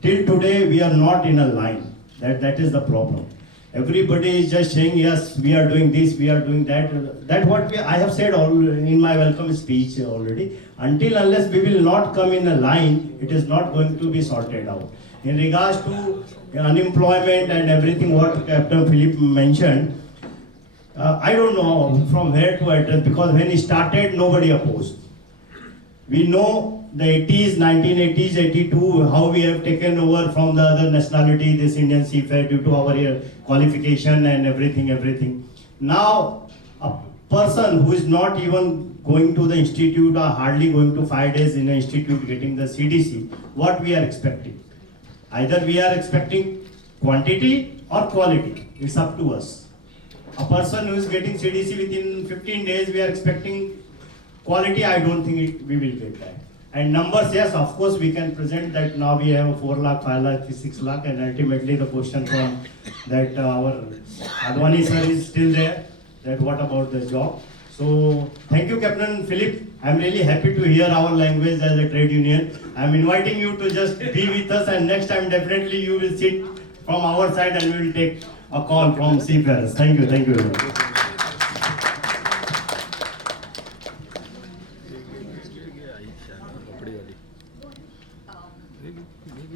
till today we are not in a line. That is the problem. Everybody is just saying, yes, we are doing this, we are doing that. That what I have said in my welcome speech already. Until unless we will not come in a line, it is not going to be sorted out. In regards to unemployment and everything what Captain Philip mentioned, I don't know from where to address, because when he started, nobody opposed. We know the 80s, 1980s, 82, how we have taken over from the other nationality, this Indian seafarer, due to our qualification and everything. Now, a person who is not even going to the institute or hardly going to 5 days in an institute getting the CDC, what we are expecting? Either we are expecting quantity or quality. It's up to us. A person who is getting CDC within 15 days, we are expecting quality. I don't think we will get that. And numbers, yes, of course, we can present that now we have 4 lakh, 5 lakh, 6 lakh, and ultimately the question from that our Advani sir is still there, that what about the job? So, thank you, Captain Philip. I'm really happy to hear our language as a trade union. I'm inviting you to just be with us, and next time definitely you will sit from our side and we will take a call from Seafarers. Thank you very much.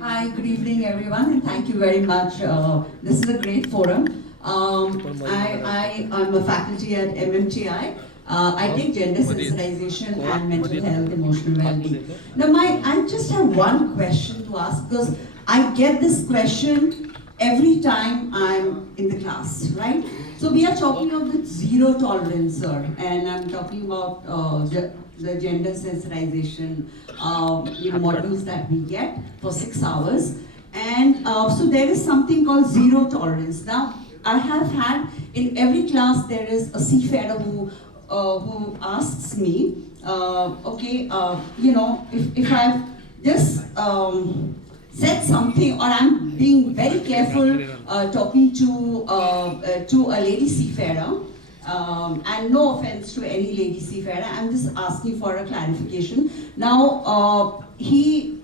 Hi, good evening everyone, and thank you very much. This is a great forum. I am a faculty at MMTI. I take gender sensitization and mental health, emotional well-being. Now, I just have one question to ask, because I get this question every time I'm in the class, right? So we are talking of the zero tolerance, sir, and I'm talking about the gender sensitization modules that we get for 6 hours. And so there is something called zero tolerance. Now, I have had, in every class, there is a seafarer who asks me, if I've just said something, or I'm being very careful talking to a lady seafarer, and no offense to any lady seafarer, I'm just asking for a clarification. Now, he's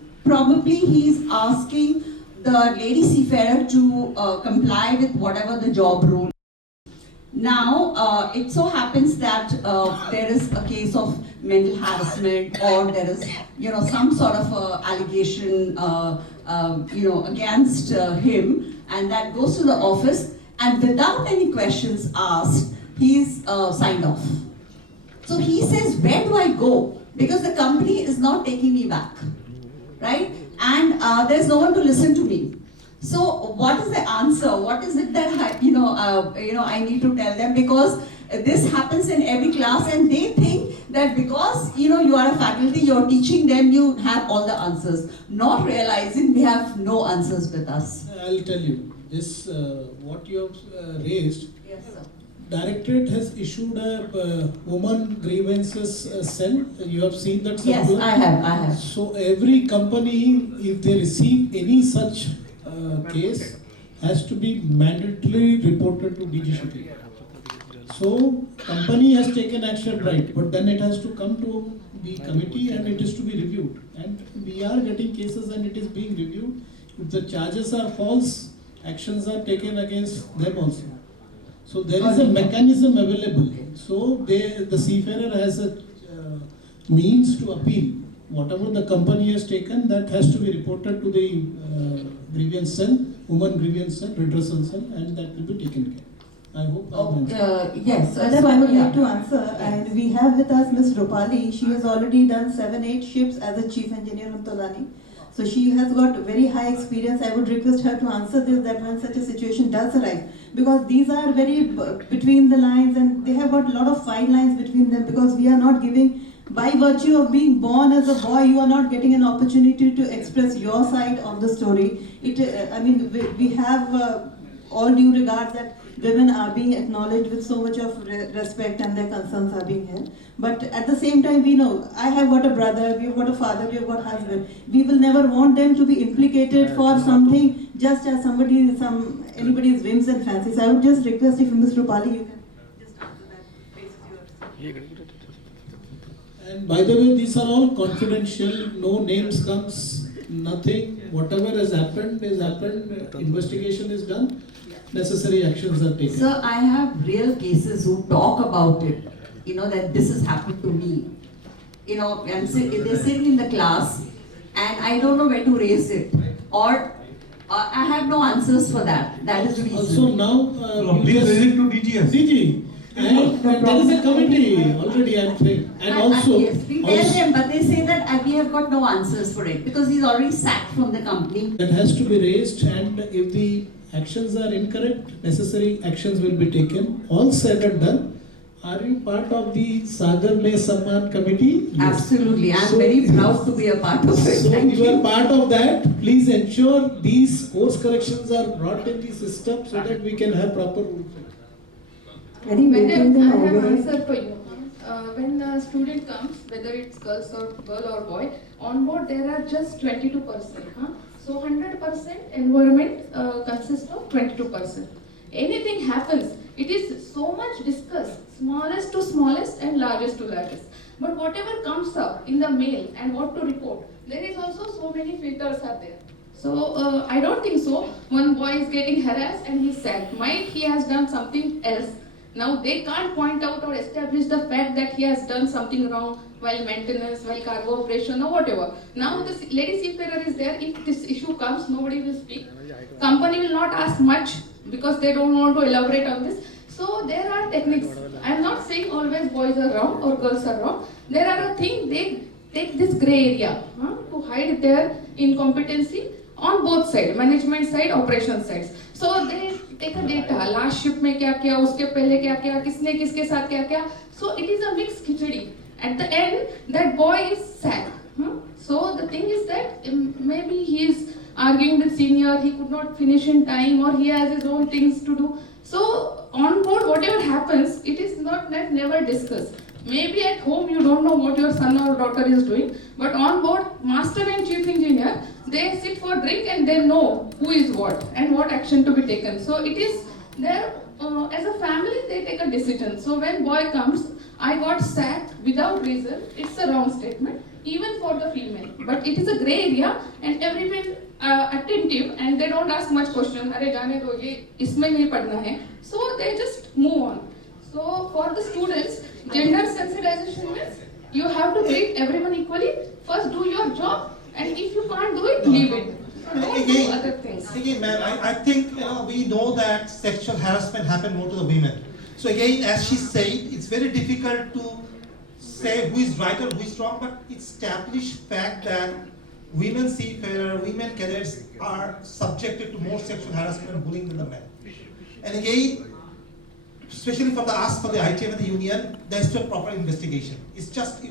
asking the lady seafarer to comply with whatever the job role. Now, it so happens that there is a case of mental harassment, or there is, some sort of allegation, against him, and that goes to the office, and without any questions asked, he's signed off. So he says, where do I go? Because the company is not taking me back, right? And there's no one to listen to me. So what is the answer? What is it that I need to tell them? Because this happens in every class, and they think that because you are a faculty, you're teaching them, you have all the answers, not realizing they have no answers with us. I'll tell you this. What you have raised. Yes, sir. Directorate has issued a woman grievances cell. You have seen that? Yes, I have. So every company, if they receive any such case, has to be mandatorily reported to DGCP. So company has taken action, right, but then it has to come to the committee and it is to be reviewed. And we are getting cases and it is being reviewed. If the charges are false, actions are taken against them also. So there is a mechanism available. So the seafarer has a means to appeal. Whatever the company has taken, that has to be reported to the grievance cell, woman grievance cell, redressal cell, and that will be taken care. I hope yes. Madam, I would like to answer, and we have with us Ms. Rupali. She has already done 7-8 ships as a chief engineer on Tolani. So she has got very high experience. I would request her to answer this, that when such a situation does arise, because these are very between the lines, and they have got a lot of fine lines between them, because we are not giving by virtue of being born as a boy, you are not getting an opportunity to express your side of the story. We have all due regard that women are being acknowledged with so much of respect and their concerns are being held. But at the same time, we know, I have got a brother, we've got a father, we've got a husband. We will never want them to be implicated for something just as anybody's whims and fancies. I would just request if Ms. Rupali, you can just answer that. And by the way, these are all confidential, no names comes, nothing, whatever has happened, investigation is done, necessary actions are taken. Sir, I have real cases who talk about it, that this has happened to me. They're sitting in the class and I don't know where to raise it. Or I have no answers for that. That is the reason. Also now, please raise it to DGS. DG. And there is a committee already, I'm saying. And also, yes, we tell them, but they say that we have got no answers for it because he's already sacked from the company. that has to be raised, and if the actions are incorrect, necessary actions will be taken. All said and done, are you part of the Sagar Mein Samman committee? Yes. Absolutely, I'm very proud to be a part of it. So Thank you are part of that. Please ensure these course corrections are brought in the system so that we can have proper rules. Madam, I have an answer for you. When a student comes, whether it's girl or boy, on board there are just 22%. So 100% environment consists of 22%. Anything happens, it is so much discussed, smallest to smallest and largest to largest. But whatever comes up in the mail and what to report, there is also so many filters are there. So I don't think so. One boy is getting harassed and he's sad. Might he has done something else. Now they can't point out or establish the fact that he has done something wrong while maintenance, while cargo operation or whatever. Now the lady seafarer is there. If this issue comes, nobody will speak. Company will not ask much because they don't want to elaborate on this. So there are techniques. I am not saying always boys are wrong or girls are wrong. There are a thing, they take this grey area to hide their incompetency on both sides, management side, operation sides. So they take a data, last ship में क्या किया, उसके पहले क्या किया, किसने किसके साथ क्या किया. So it is a mixed khichdi. At the end, that boy is sad. So the thing is that maybe he is arguing with senior, he could not finish in time, or he has his own things to do. So on board, whatever happens, it is never discussed. Maybe at home you don't know what your son or daughter is doing, but on board, master and chief engineer, they sit for drink and they know who is what and what action to be taken. So it is there, as a family they take a decision. So when boy comes, I got sacked without reason, it's a wrong statement, even for the female. But it is a grey area and everyone attentive and they don't ask much question. अरे जाने दो ये इसमें नहीं पढ़ना है. So they just move on. So for the students, gender sensitization means you have to treat everyone equally. First do your job, and if you can't do it, leave it. So don't do other things. Again, ma'am, I think we know that sexual harassment happens more to the women. So again, as she said, it's very difficult to say who is right or who is wrong, but it's established fact that women seafarers, women cadets are subjected to more sexual harassment and bullying than the men. And again, especially for the ITF and the union, there is a proper investigation. It's just,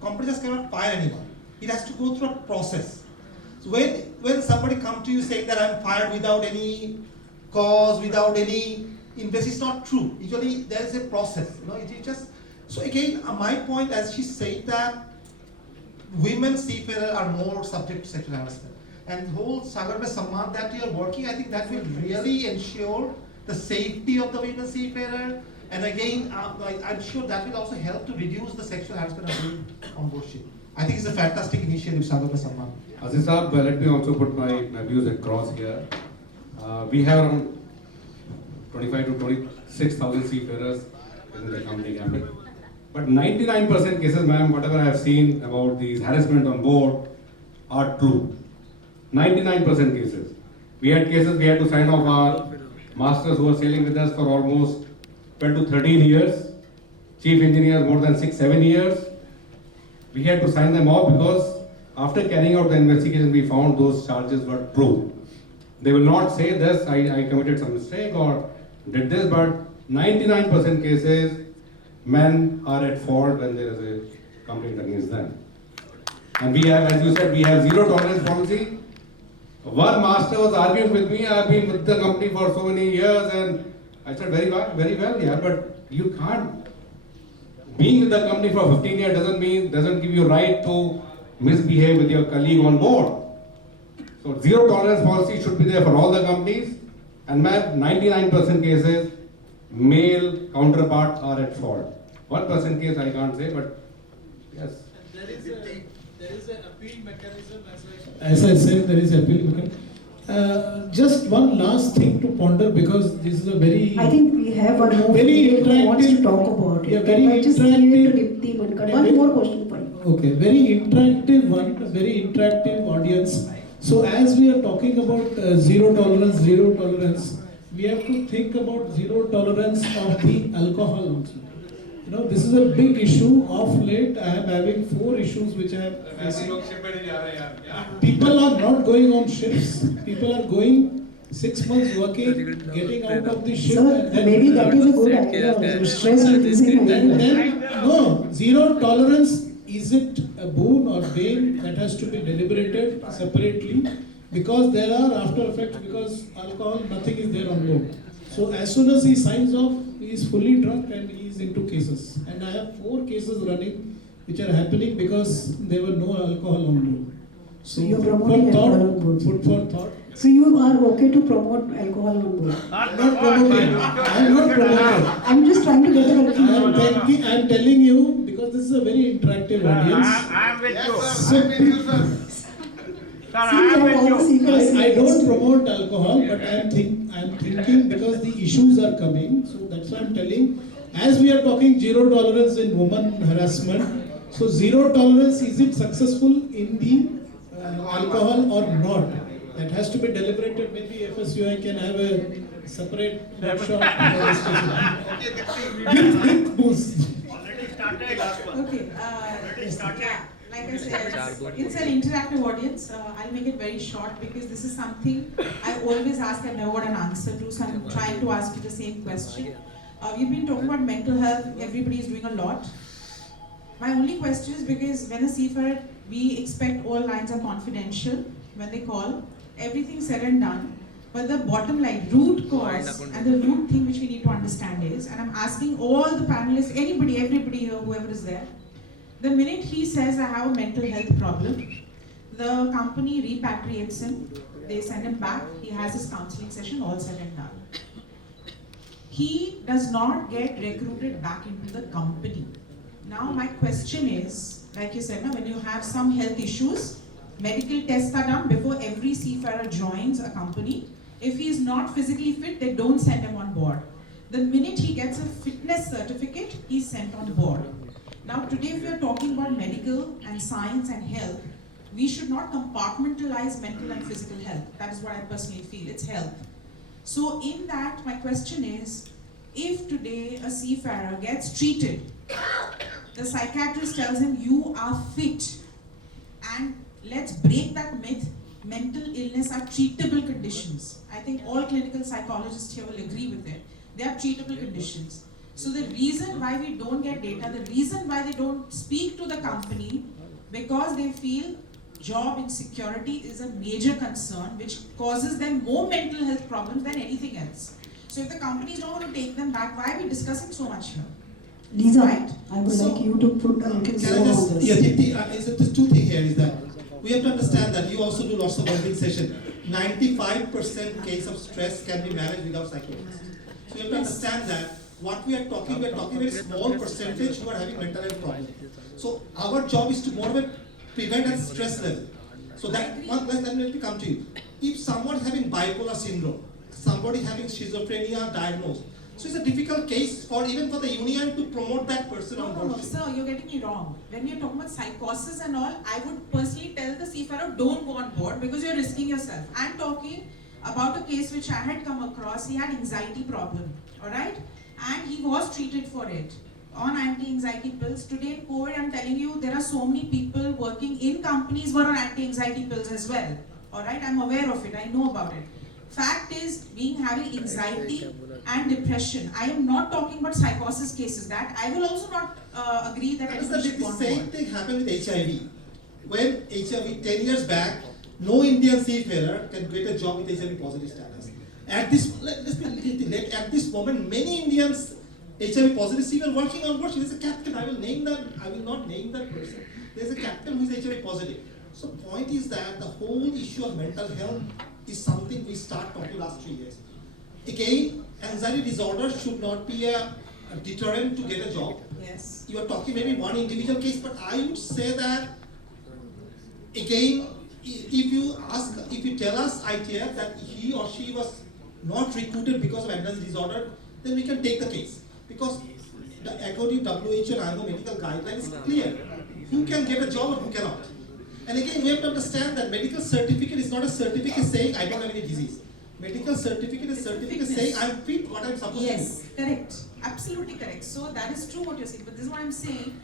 company just cannot fire anyone. It has to go through a process. So when somebody comes to you saying that I'm fired without any cause, without any investigation, it's not true. Usually there is a process. So again, my point, as she said, that women seafarers are more subject to sexual harassment. And the whole Sagar Mein Samman that we are working, I think that will really ensure the safety of the women seafarer, and again, I'm sure that will also help to reduce the sexual harassment on board ship. I think it's a fantastic initiative, Sagar Mein Samman. Aziz Saab, let me also put my views across here. We have around 25 to 26,000 seafarers in the company gambit. But 99% cases, ma'am, whatever I have seen about these harassment on board are true. 99% cases. We had cases we had to sign off our masters who were sailing with us for almost 12 to 13 years, chief engineers more than 6-7 years. We had to sign them off because after carrying out the investigation, we found those charges were true. They will not say this, I committed some mistake or did this, but 99% cases, men are at fault when there is a complaint against them. And we have, as you said, we have zero tolerance policy. One master was arguing with me. I've been with the company for so many years, and I said, very well, yeah, but you can't. Being with the company for 15 years doesn't give you right to misbehave with your colleague on board. So zero tolerance policy should be there for all the companies, and 99% cases, male counterparts are at fault. 1% case I can't say, but yes. There is an appeal mechanism, as I said, there is an appeal mechanism. Just one last thing to ponder, because this is a very... I think we have one more very who wants to interactive, talk about yeah, it. very I just give it to interactive. Dipti Mankar. One more question for you. Okay, very interactive one, very interactive audience. So as we are talking about zero tolerance, we have to think about zero tolerance of the alcohol also. You know, this is a big issue. Of late, I am having 4 issues which I am facing. People are not going on ships. People are going 6 months working, getting out of the ship. Sir, and then maybe that is a good idea. Stress releasing and idea. then, no, zero tolerance, is it a boon or bane? That has to be deliberated separately, because there are after effects, because alcohol, nothing is there on board. So as soon as he signs off, he is fully drunk and he is into cases. And I have 4 cases running which are happening because there were no alcohol on board. So You're promoting alcohol on board. food for thought. So you are okay to promote alcohol on board? I'm not promoting. I'm not promoting. I'm just trying to get a conclusion. I'm telling you, because this is a very interactive audience. I'm with you. So, I don't promote alcohol, but I'm thinking, because the issues are coming, so that's why I'm telling. As we are talking zero tolerance in woman harassment, so zero tolerance, is it successful in the alcohol or not? That has to be deliberated. Maybe FSUI can have a separate workshop with booze. Okay, like I said, it's an interactive audience. I'll make it very short because this is something I always ask and never got an answer to, so I'm trying to ask you the same question. We've been talking about mental health, everybody is doing a lot. My only question is, because when a seafarer, we expect all lines are confidential when they call, everything said and done, but the bottom line, root cause and the root thing which we need to understand is, and I'm asking all the panelists, everybody here, whoever is there, the minute he says I have a mental health problem, the company repatriates him, they send him back, he has his counseling session, all said and done. He does not get recruited back into the company. Now my question is, like you said, when you have some health issues, medical tests are done before every seafarer joins a company. If he is not physically fit, they don't send him on board. The minute he gets a fitness certificate, he's sent on board. Now today, if we are talking about medical and science and health, we should not compartmentalize mental and physical health. That is what I personally feel, it's health. So in that, my question is, if today a seafarer gets treated, the psychiatrist tells him, you are fit, and let's break that myth, mental illness are treatable conditions. I think all clinical psychologists here will agree with it. They are treatable conditions. So the reason why we don't get data, the reason why they don't speak to the company, because they feel job insecurity is a major concern which causes them more mental health problems than anything else. So if the company is not going to take them back, why are we discussing so much here? Lisa, right? I would like you to put a little more on this. Yeah, the two things here is that we have to understand that you also do lots of bonding session. 95% case of stress can be managed without psychologists. So you have to understand that what we are talking very small percentage who are having mental health problems. So our job is to more of a prevent at stress level. So that one, let me come to you. If someone is having bipolar syndrome, somebody having schizophrenia diagnosed, so it's a difficult case for even for the union to promote that person on board. No, sir, you're getting me wrong. When you're talking about psychosis and all, I would personally tell the seafarer, don't go on board because you're risking yourself. I'm talking about a case which I had come across. He had anxiety problem, all right? And he was treated for it on anti-anxiety pills. Today in COVID, I'm telling you, there are so many people working in companies who are on anti-anxiety pills as well, all right? I'm aware of it, I know about it. Fact is, being having anxiety and depression. I am not talking about psychosis cases. That I will also not agree that everybody should The want same more. thing happened with HIV. When HIV 10 years back, no Indian seafarer can get a job with HIV positive status. At this, at this moment, many Indians HIV positive seafarer working on board. There is a captain. I will not name that person. There is a captain who is HIV positive. So point is that the whole issue of mental health is something we start talking last 3 years. Again, anxiety disorder should not be a deterrent to get a job. Yes. You are talking maybe one individual case, but I would say that again, if you tell us ITF that he or she was not recruited because of anxiety disorder, then we can take the case. Because according to WHO and IMO medical guidelines is clear. Who can get a job and who cannot. And again, we have to understand that medical certificate is not a certificate saying I don't have any disease. Medical certificate is certificate saying I'm fit what I'm supposed to do. Yes, correct. Absolutely correct. So that is true what you're saying. But this is what I'm saying.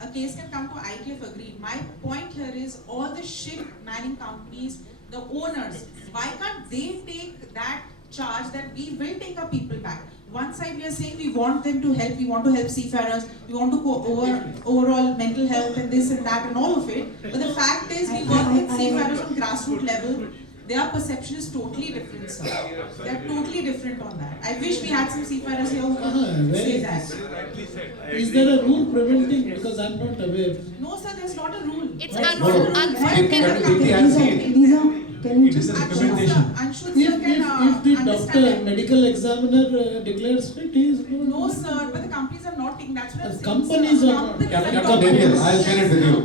A case can come to ITF agreed. My point here is all the ship manning companies, the owners, why can't they take that charge that we will take our people back? One side we are saying we want them to help, we want to help seafarers, we want to go over overall mental health and this and that and all of it. But the fact is we work with seafarers on grassroots level. Their perception is totally different, sir. They are totally different on that. I wish we had some seafarers here who could say that. Is there a rule preventing? Because I'm not aware. No, sir, there's not a rule. It's It is a recommendation. If the doctor, medical examiner declares fit, he is no. No, sir, but the companies are not taking. That's what I'm saying. Companies are not. Captain Daniel, I'll share it with you.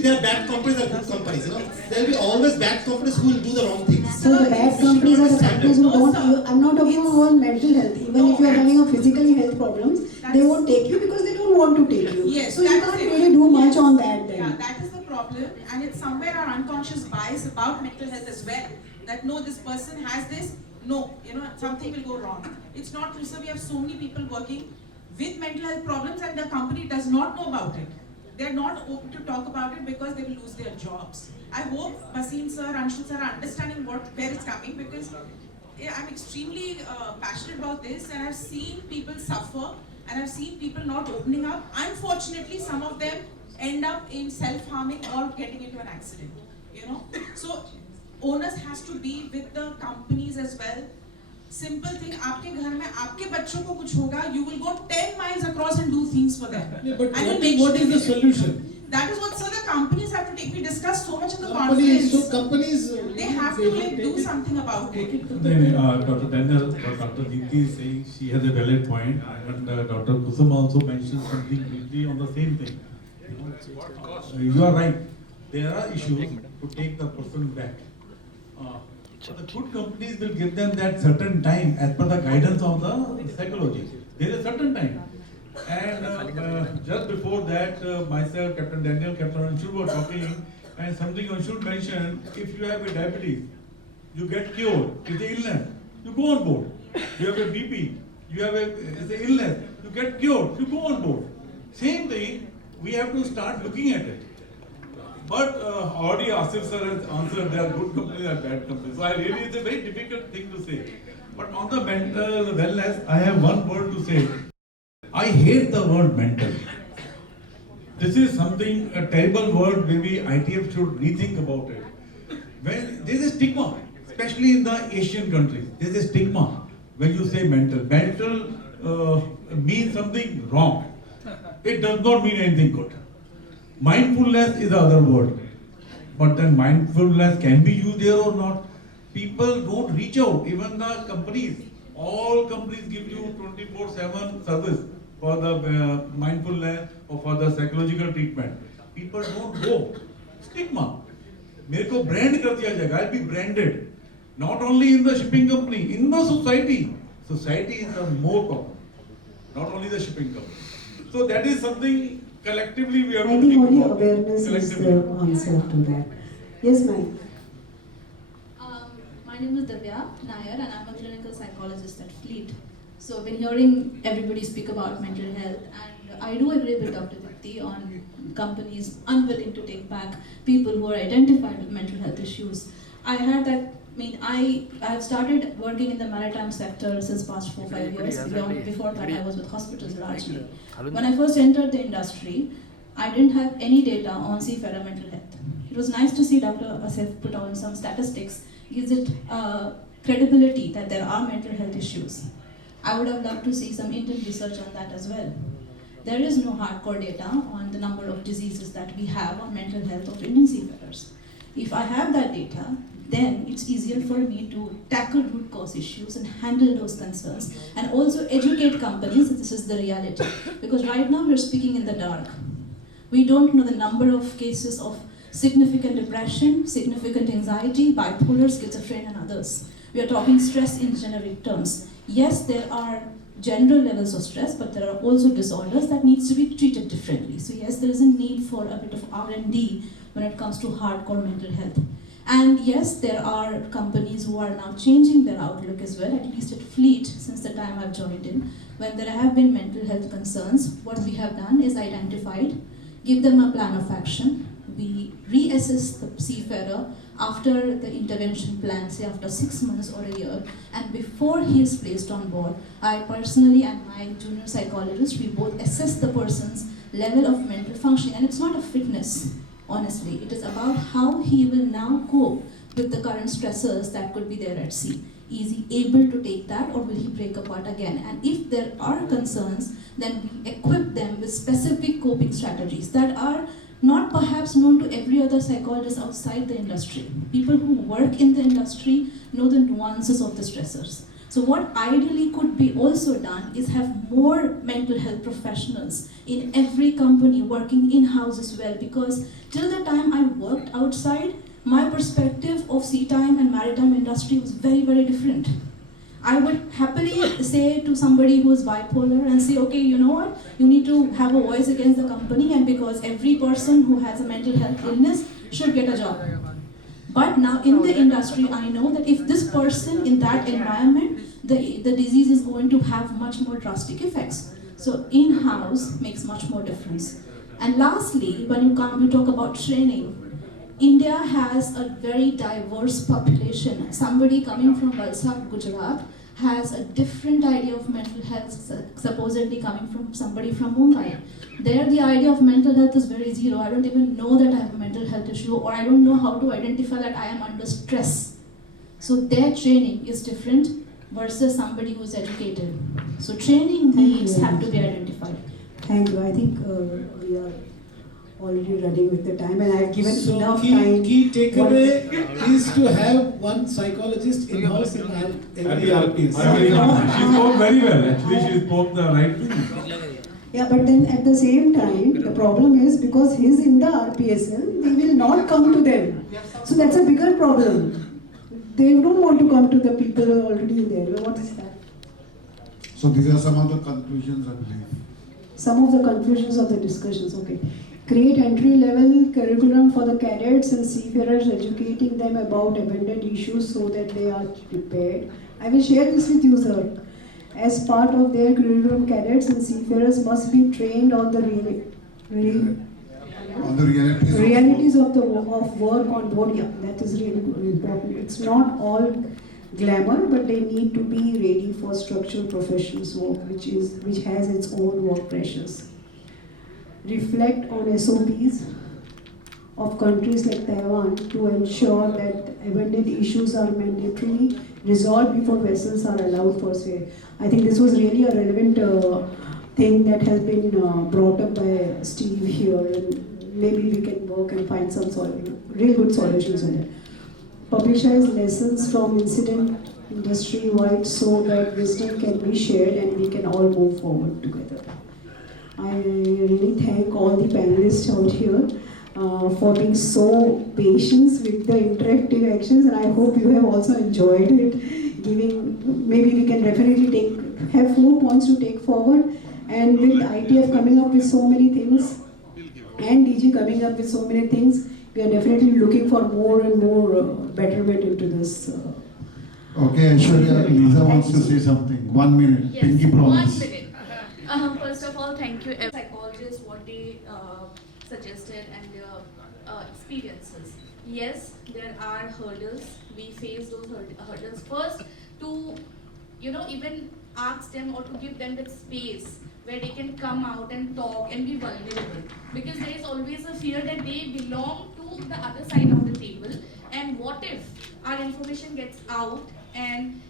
There are bad companies and good companies. There will be always bad companies who will do the wrong things. So the bad companies are the companies who don't. I'm not talking about mental health. Even if you are having a physically health problems, they won't take you because they don't want to take you. Yes, so you can't really do much on that then. Yeah, that is the problem, and it's somewhere our unconscious bias about mental health as well. That no, this person has this. No, something will go wrong. It's not true, sir. We have so many people working with mental health problems, and the company does not know about it. They're not open to talk about it because they will lose their jobs. I hope Basim sir, Anshul sir are understanding where it's coming, because I'm extremely passionate about this, and I've seen people suffer, and I've seen people not opening up. Unfortunately, some of them end up in self-harming or getting into an accident. So owners has to be with the companies as well. Simple thing, आपके घर में आपके बच्चों को कुछ होगा, you will go 10 miles across and do things for them. Yeah, but what is the solution? That is what, sir, the companies have to take. We discussed so much in the Companies, conference. so companies, They have to do something about it. Dr. Daniel, Dr. Deepti is saying she has a valid point, and Dr. Kusum also mentioned something briefly on the same thing. You are right. There are issues to take the person back. The good companies will give them that certain time as per the guidance of the psychology. There is a certain time. And just before that, myself, Captain Daniel, Captain Anshul were talking, and something Anshul mentioned, if you have a diabetes, you get cured, it's an illness, you go on board. You have a BP, it's an illness, you get cured, you go on board. Same thing, we have to start looking at it. But already Asif sir has answered, there are good companies and bad companies. So it's a very difficult thing to say. But on the mental wellness, I have one word to say. I hate the word mental. This is something, a terrible word, maybe ITF should rethink about it. When there is a stigma, especially in the Asian countries, there is a stigma when you say mental. Mental means something wrong. It does not mean anything good. Mindfulness is the other word. But then mindfulness can be used there or not. People don't reach out, even the companies. All companies give you 24/7 service for the mindfulness or for the psychological treatment. People don't go. Stigma. मेरे को brand कर दिया जाएगा. I'll be branded. Not only in the shipping company, in the society. Society is the more problem. Not only the shipping company. So that is something collectively we have to think only about. awareness is the answer to that. Yes, ma'am. My name is Divya Nair, and I'm a clinical psychologist at Fleet. So when hearing everybody speak about mental health, and I do agree with Dr. Dipti on companies unwilling to take back people who are identified with mental health issues. I had that mean, I've started working in the maritime sector since past 4-5 years. Before that, I was with hospitals largely. When I first entered the industry, I didn't have any data on seafarer mental health. It was nice to see Dr. Asif put on some statistics, gives it credibility that there are mental health issues. I would have loved to see some Indian research on that as well. There is no hardcore data on the number of diseases that we have on mental health of Indian seafarers. If I have that data, then it's easier for me to tackle root cause issues and handle those concerns and also educate companies that this is the reality. Because right now we're speaking in the dark. We don't know the number of cases of significant depression, significant anxiety, bipolar, schizophrenia, and others. We are talking stress in generic terms. Yes, there are general levels of stress, but there are also disorders that needs to be treated differently. So yes, there is a need for a bit of R&D when it comes to hardcore mental health. And yes, there are companies who are now changing their outlook as well, at least at Fleet, since the time I've joined in. When there have been mental health concerns, what we have done is identified, give them a plan of action. We reassess the seafarer after the intervention plan, say after 6 months or a year, and before he is placed on board, I personally and my junior psychologist, we both assess the person's level of mental functioning. And it's not a fitness, honestly. It is about how he will now cope with the current stressors that could be there at sea. Is he able to take that, or will he break apart again? And if there are concerns, then we equip them with specific coping strategies that are not perhaps known to every other psychologist outside the industry. People who work in the industry know the nuances of the stressors. So what ideally could be also done is have more mental health professionals in every company working in-house as well, because till the time I worked outside, my perspective of sea time and maritime industry was very, very different. I would happily say to somebody who is bipolar and say, okay, you know what, you need to have a voice against the company, and because every person who has a mental health illness should get a job. But now in the industry, I know that if this person in that environment, the disease is going to have much more drastic effects. So in-house makes much more difference. And lastly, when you talk about training, India has a very diverse population. Somebody coming from Valsad, Gujarat, has a different idea of mental health, supposedly coming from somebody from Mumbai. There, the idea of mental health is very zero. I don't even know that I have a mental health issue, or I don't know how to identify that I am under stress. So their training is different versus somebody who is educated. So training needs have to be identified. Thank you. I think we are already running with the time, and I've given enough time. Key takeaway is to have one psychologist in-house in every RPS. She spoke very well. Actually, she spoke the right thing. Yeah, but then at the same time, the problem is because he's in the RPSL, they will not come to them. So that's a bigger problem. They don't want to come to the people who are already there. What is that? So these are some of the conclusions, I believe. Some of the conclusions of the discussions, okay. Create entry-level curriculum for the cadets and seafarers, educating them about abandoned issues so that they are prepared. I will share this with you, sir. As part of their curriculum, cadets and seafarers must be trained on the realities of work on board. Yeah, that is really important. It's not all glamour, but they need to be ready for structural professionals work, which has its own work pressures. Reflect on SOPs of countries like Taiwan to ensure that abandoned issues are mandatorily resolved before vessels are allowed for sale. I think this was really a relevant thing that has been brought up by Steve here, and maybe we can work and find some real good solutions on it. Publicize lessons from incident industry-wide so that wisdom can be shared and we can all move forward together. I really thank all the panelists out here for being so patient with the interactive actions, and I hope you have also enjoyed it. Maybe we can definitely have 4 points to take forward, and with the ITF coming up with so many things, and DG coming up with so many things, we are definitely looking for more and more betterment into this. Okay, Aishwarya, Lisa wants to say something. 1 minute. Yes, Pinky promise. 1 minute. First of all, thank you psychologists what they suggested and their experiences. yes, there are hurdles. We face those hurdles first to, even ask them or to give them that space where they can come out and talk and be vulnerable. Because there is always a fear that they belong to the other side of the table. And what if our information gets out and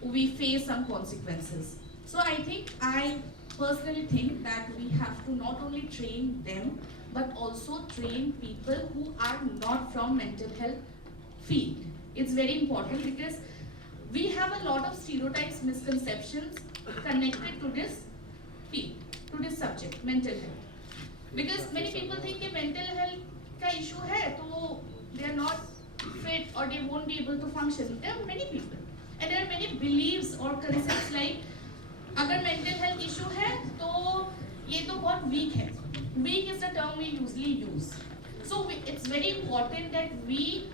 we face some consequences? So I personally think that we have to not only train them, but also train people who are not from mental health field. It's very important because we have a lot of stereotypes, misconceptions connected to this field, to this subject, mental health. Because many people think that mental health ka issue hai, so they are not fit or they won't be able to function. There are many people. And there are many beliefs or concepts like, अगर mental health issue है, तो ये तो बहुत weak है. Weak is the term we usually use. So it's very important that we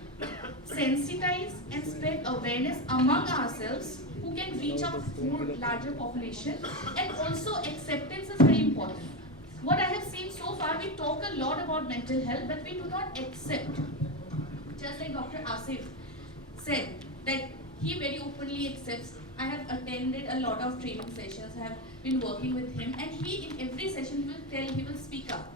sensitize and spread awareness among ourselves who can reach out more larger population, and also acceptance is very important. What I have seen so far, we talk a lot about mental health, but we do not accept. Just like Dr. Asif said, that he very openly accepts. I have attended a lot of training sessions, I have been working with him, and he in every session he will speak up.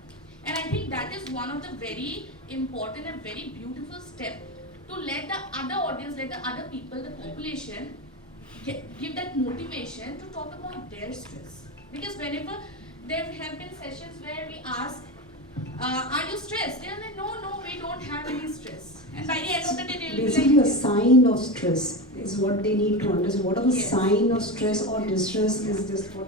And I think that is one of the very important and very beautiful step to let the other audience, let the other people, the population, give that motivation to talk about their stress. Because whenever there have been sessions where we ask, are you stressed? They are like, no, we don't have any stress. And by the end of the day, they'll be Basically, like, a sign of stress is what they need to understand. What are the Yes. sign of stress or distress is just what.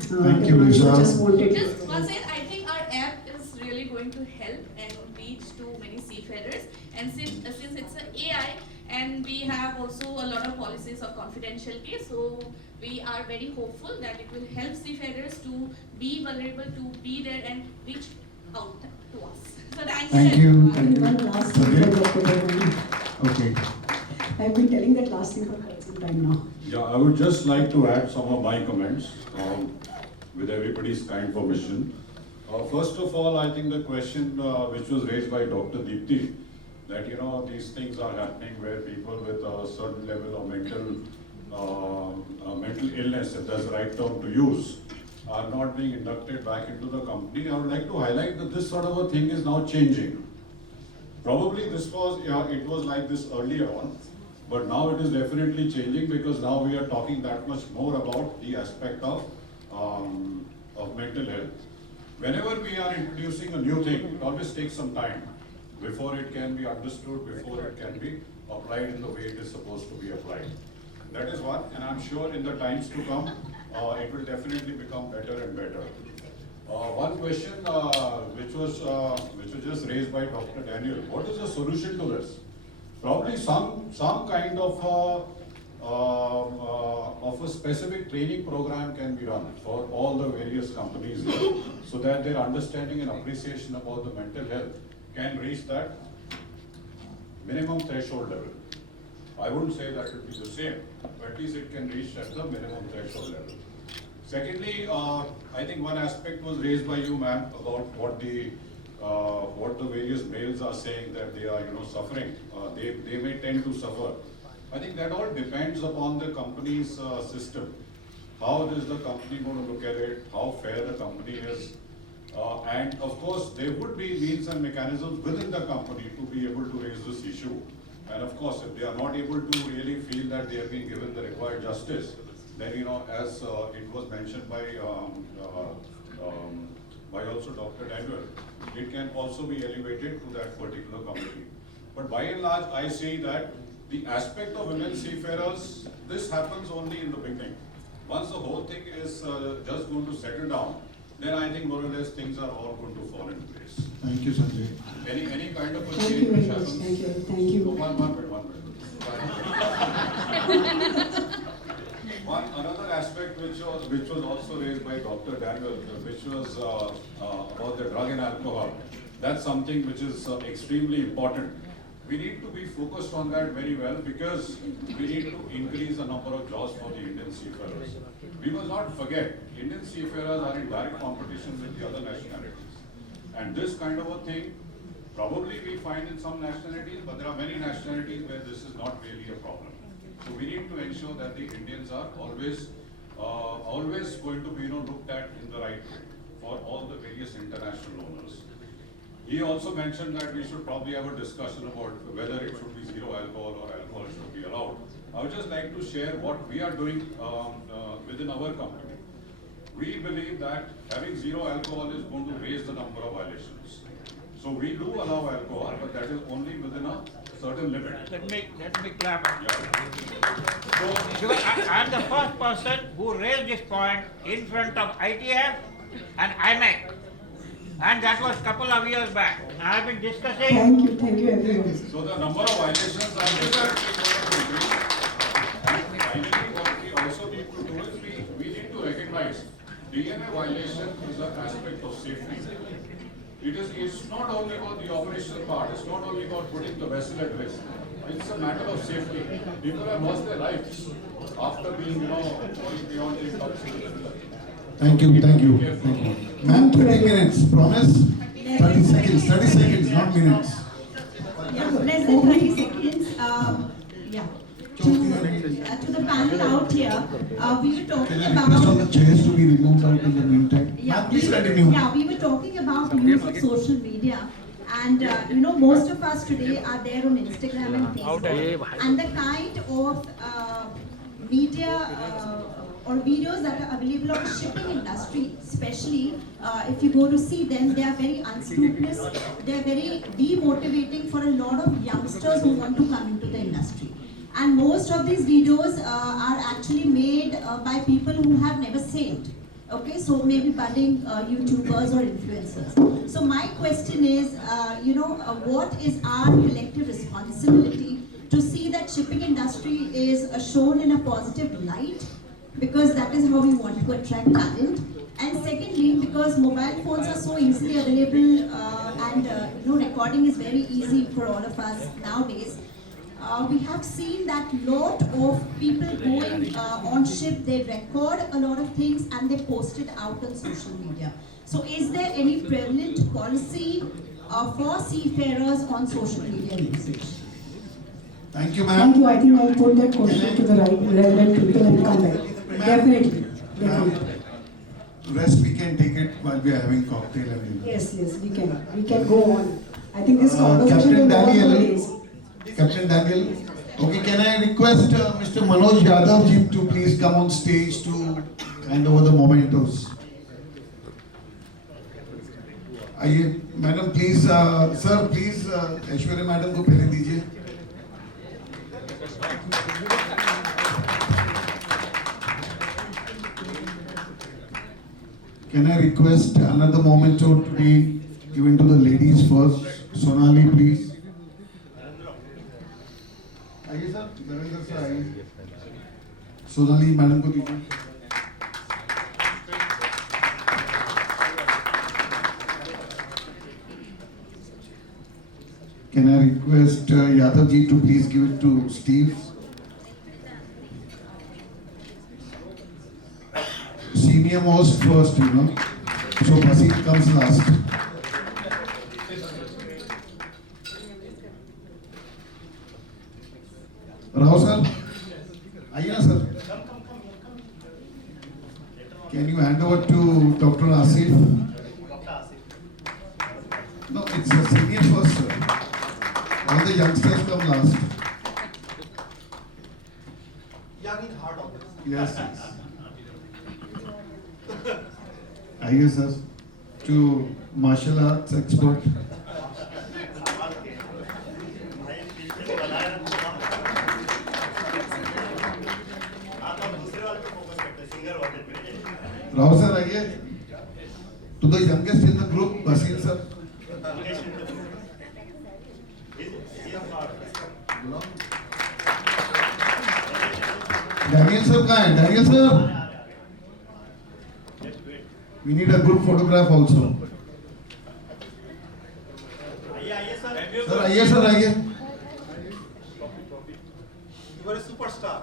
Thank you, Lisa. Just wanted just to. once again, I think our app is really going to help and reach to many seafarers. And since it's an AI, and we have also a lot of policies of confidentiality, so we are very hopeful that it will help seafarers to be vulnerable, to be there and reach out to us. So Thank you. Thank you. One last thing for Dr. Bhavani. Okay. I've been telling that last thing for quite some time now. Yeah, I would just like to add some of my comments with everybody's kind permission. First of all, I think the question which was raised by Dr. Deepti, that these things are happening where people with a certain level of mental illness, if that's the right term to use, are not being inducted back into the company. I would like to highlight that this sort of a thing is now changing. Probably it was like this earlier on, but now it is definitely changing because now we are talking that much more about the aspect of mental health. Whenever we are introducing a new thing, it always takes some time before it can be understood, before it can be applied in the way it is supposed to be applied. That is one, and I'm sure in the times to come, it will definitely become better and better. One question which was just raised by Dr. Daniel, what is the solution to this? Probably some kind of a specific training program can be run for all the various companies here, so that their understanding and appreciation about the mental health can reach that minimum threshold level. I wouldn't say that it will be the same, but at least it can reach at the minimum threshold level. Secondly, I think one aspect was raised by you, ma'am, about what the various males are saying that they are, suffering. They may tend to suffer. I think that all depends upon the company's system. How is the company going to look at it? How fair the company is? And of course, there would be means and mechanisms within the company to be able to raise this issue. And of course, if they are not able to really feel that they have been given the required justice, then as it was mentioned by also Dr. Daniel, it can also be elevated to that particular committee. But by and large, I see that the aspect of women seafarers, this happens only in the beginning. Once the whole thing is just going to settle down, then I think more or less things are all going to fall into place. Thank you, Sanjay. Any kind of a Thank change you very which much. happens. Thank you. Thank you. One another aspect which was also raised by Dr. Daniel, which was about the drug and alcohol. That's something which is extremely important. We need to be focused on that very well because we need to increase the number of jobs for the Indian seafarers. We must not forget, Indian seafarers are in direct competition with the other nationalities. And this kind of a thing Probably we find in some nationalities, but there are many nationalities where this is not really a problem. So we need to ensure that the Indians are always going to be looked at in the right way for all the various international owners. He also mentioned that we should probably have a discussion about whether it should be zero alcohol or alcohol should be allowed. I would just like to share what we are doing within our company. We believe that having zero alcohol is going to raise the number of violations. So we do allow alcohol, but that is only within a certain limit. Let me clap. Yeah. Because I am the first person who raised this point in front of ITF and IMEC. And that was a couple of years back. I have been discussing. Thank you everyone. So the number of violations are definitely going to increase. And finally, what we also need to do is we need to recognize DNA violation is an aspect of safety. It's not only about the operational part, it's not only about putting the vessel at risk. It's a matter of safety. People have lost their lives after being, going beyond the intoxication. Thank you. Ma'am, 30 minutes, promise? 30 seconds, not minutes. Yeah, less than 30 seconds. Yeah. To the panel out here, we were talking Can I request all the about. chairs to be removed out in the meantime? Yeah, Please continue. Yeah, we were talking about the use of social media. And most of us today are there on Instagram and Facebook. And the kind of media or videos that are available on the shipping industry, especially if you go to see them, they are very unscrupulous. They are very demotivating for a lot of youngsters who want to come into the industry. And most of these videos are actually made by people who have never sailed. Okay, so maybe budding YouTubers or influencers. So my question is, what is our collective responsibility to see that shipping industry is shown in a positive light, because that is how we want to attract talent. And secondly, because mobile phones are so easily available and recording is very easy for all of us nowadays. We have seen that lot of people going on ship, they record a lot of things and they post it out on social media. So is there any prevalent policy for seafarers on social media usage? Thank you, ma'am. Thank you. I think I'll put that question to the right relevant people and come back. Definitely. Rest we can take it while we are having cocktail and dinner. Yes, we can. We can go on. I think this conversation will go on for days. Captain Daniel. Okay, can I request Mr. Manoj Yadav ji to please come on stage to hand over the mementos. आइए, madam please, sir please Aishwarya madam को पहले दीजिए. Can I request another memento to be given to the ladies first? Sonali, please. आइए sir, Narendra sir आइए. Sonali madam को दीजिए. Can I request Yadav ji to please give it to Steve? Senior most first, so Basit comes last. Rao sir, आइए ना sir. Can you hand over to Dr. Asif? No, it's a senior first, sir. All the youngsters come last. Young in heart of it. Yes. आइए sir, to martial arts expert. Rao sir, आइए. To the youngest in the group, Basil sir. Daniel sir कहाँ है? Daniel sir. We need a group photograph also. Sir, आइए sir, आइए. You are a superstar.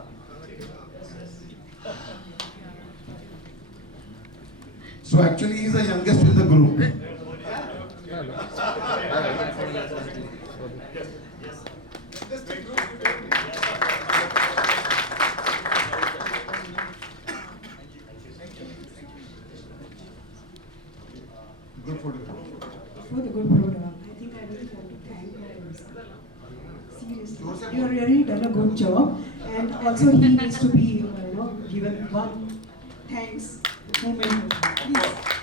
So actually he is the youngest in the group. Good photo. For the good photo, I think I really want to thank him. Seriously, you have really done a good job, and also he needs to be, given one thanks moment. Please.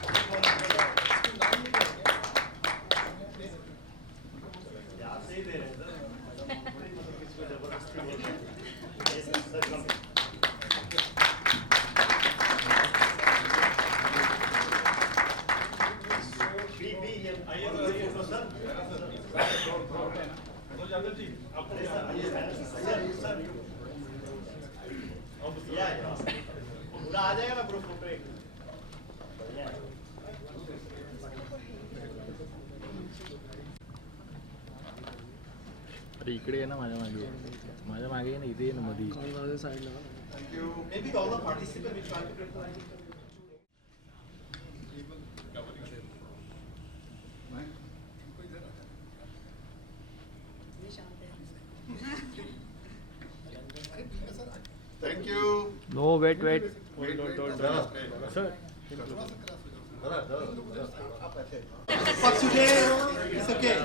आ जाएगा ना group photo एक अरे इकडे आहे ना माझ्या मागे आहे ना इथे आहे ना मध्ये साईडला Maybe all the participants will try to get Thank you. No, wait. Sir. But today, it's okay.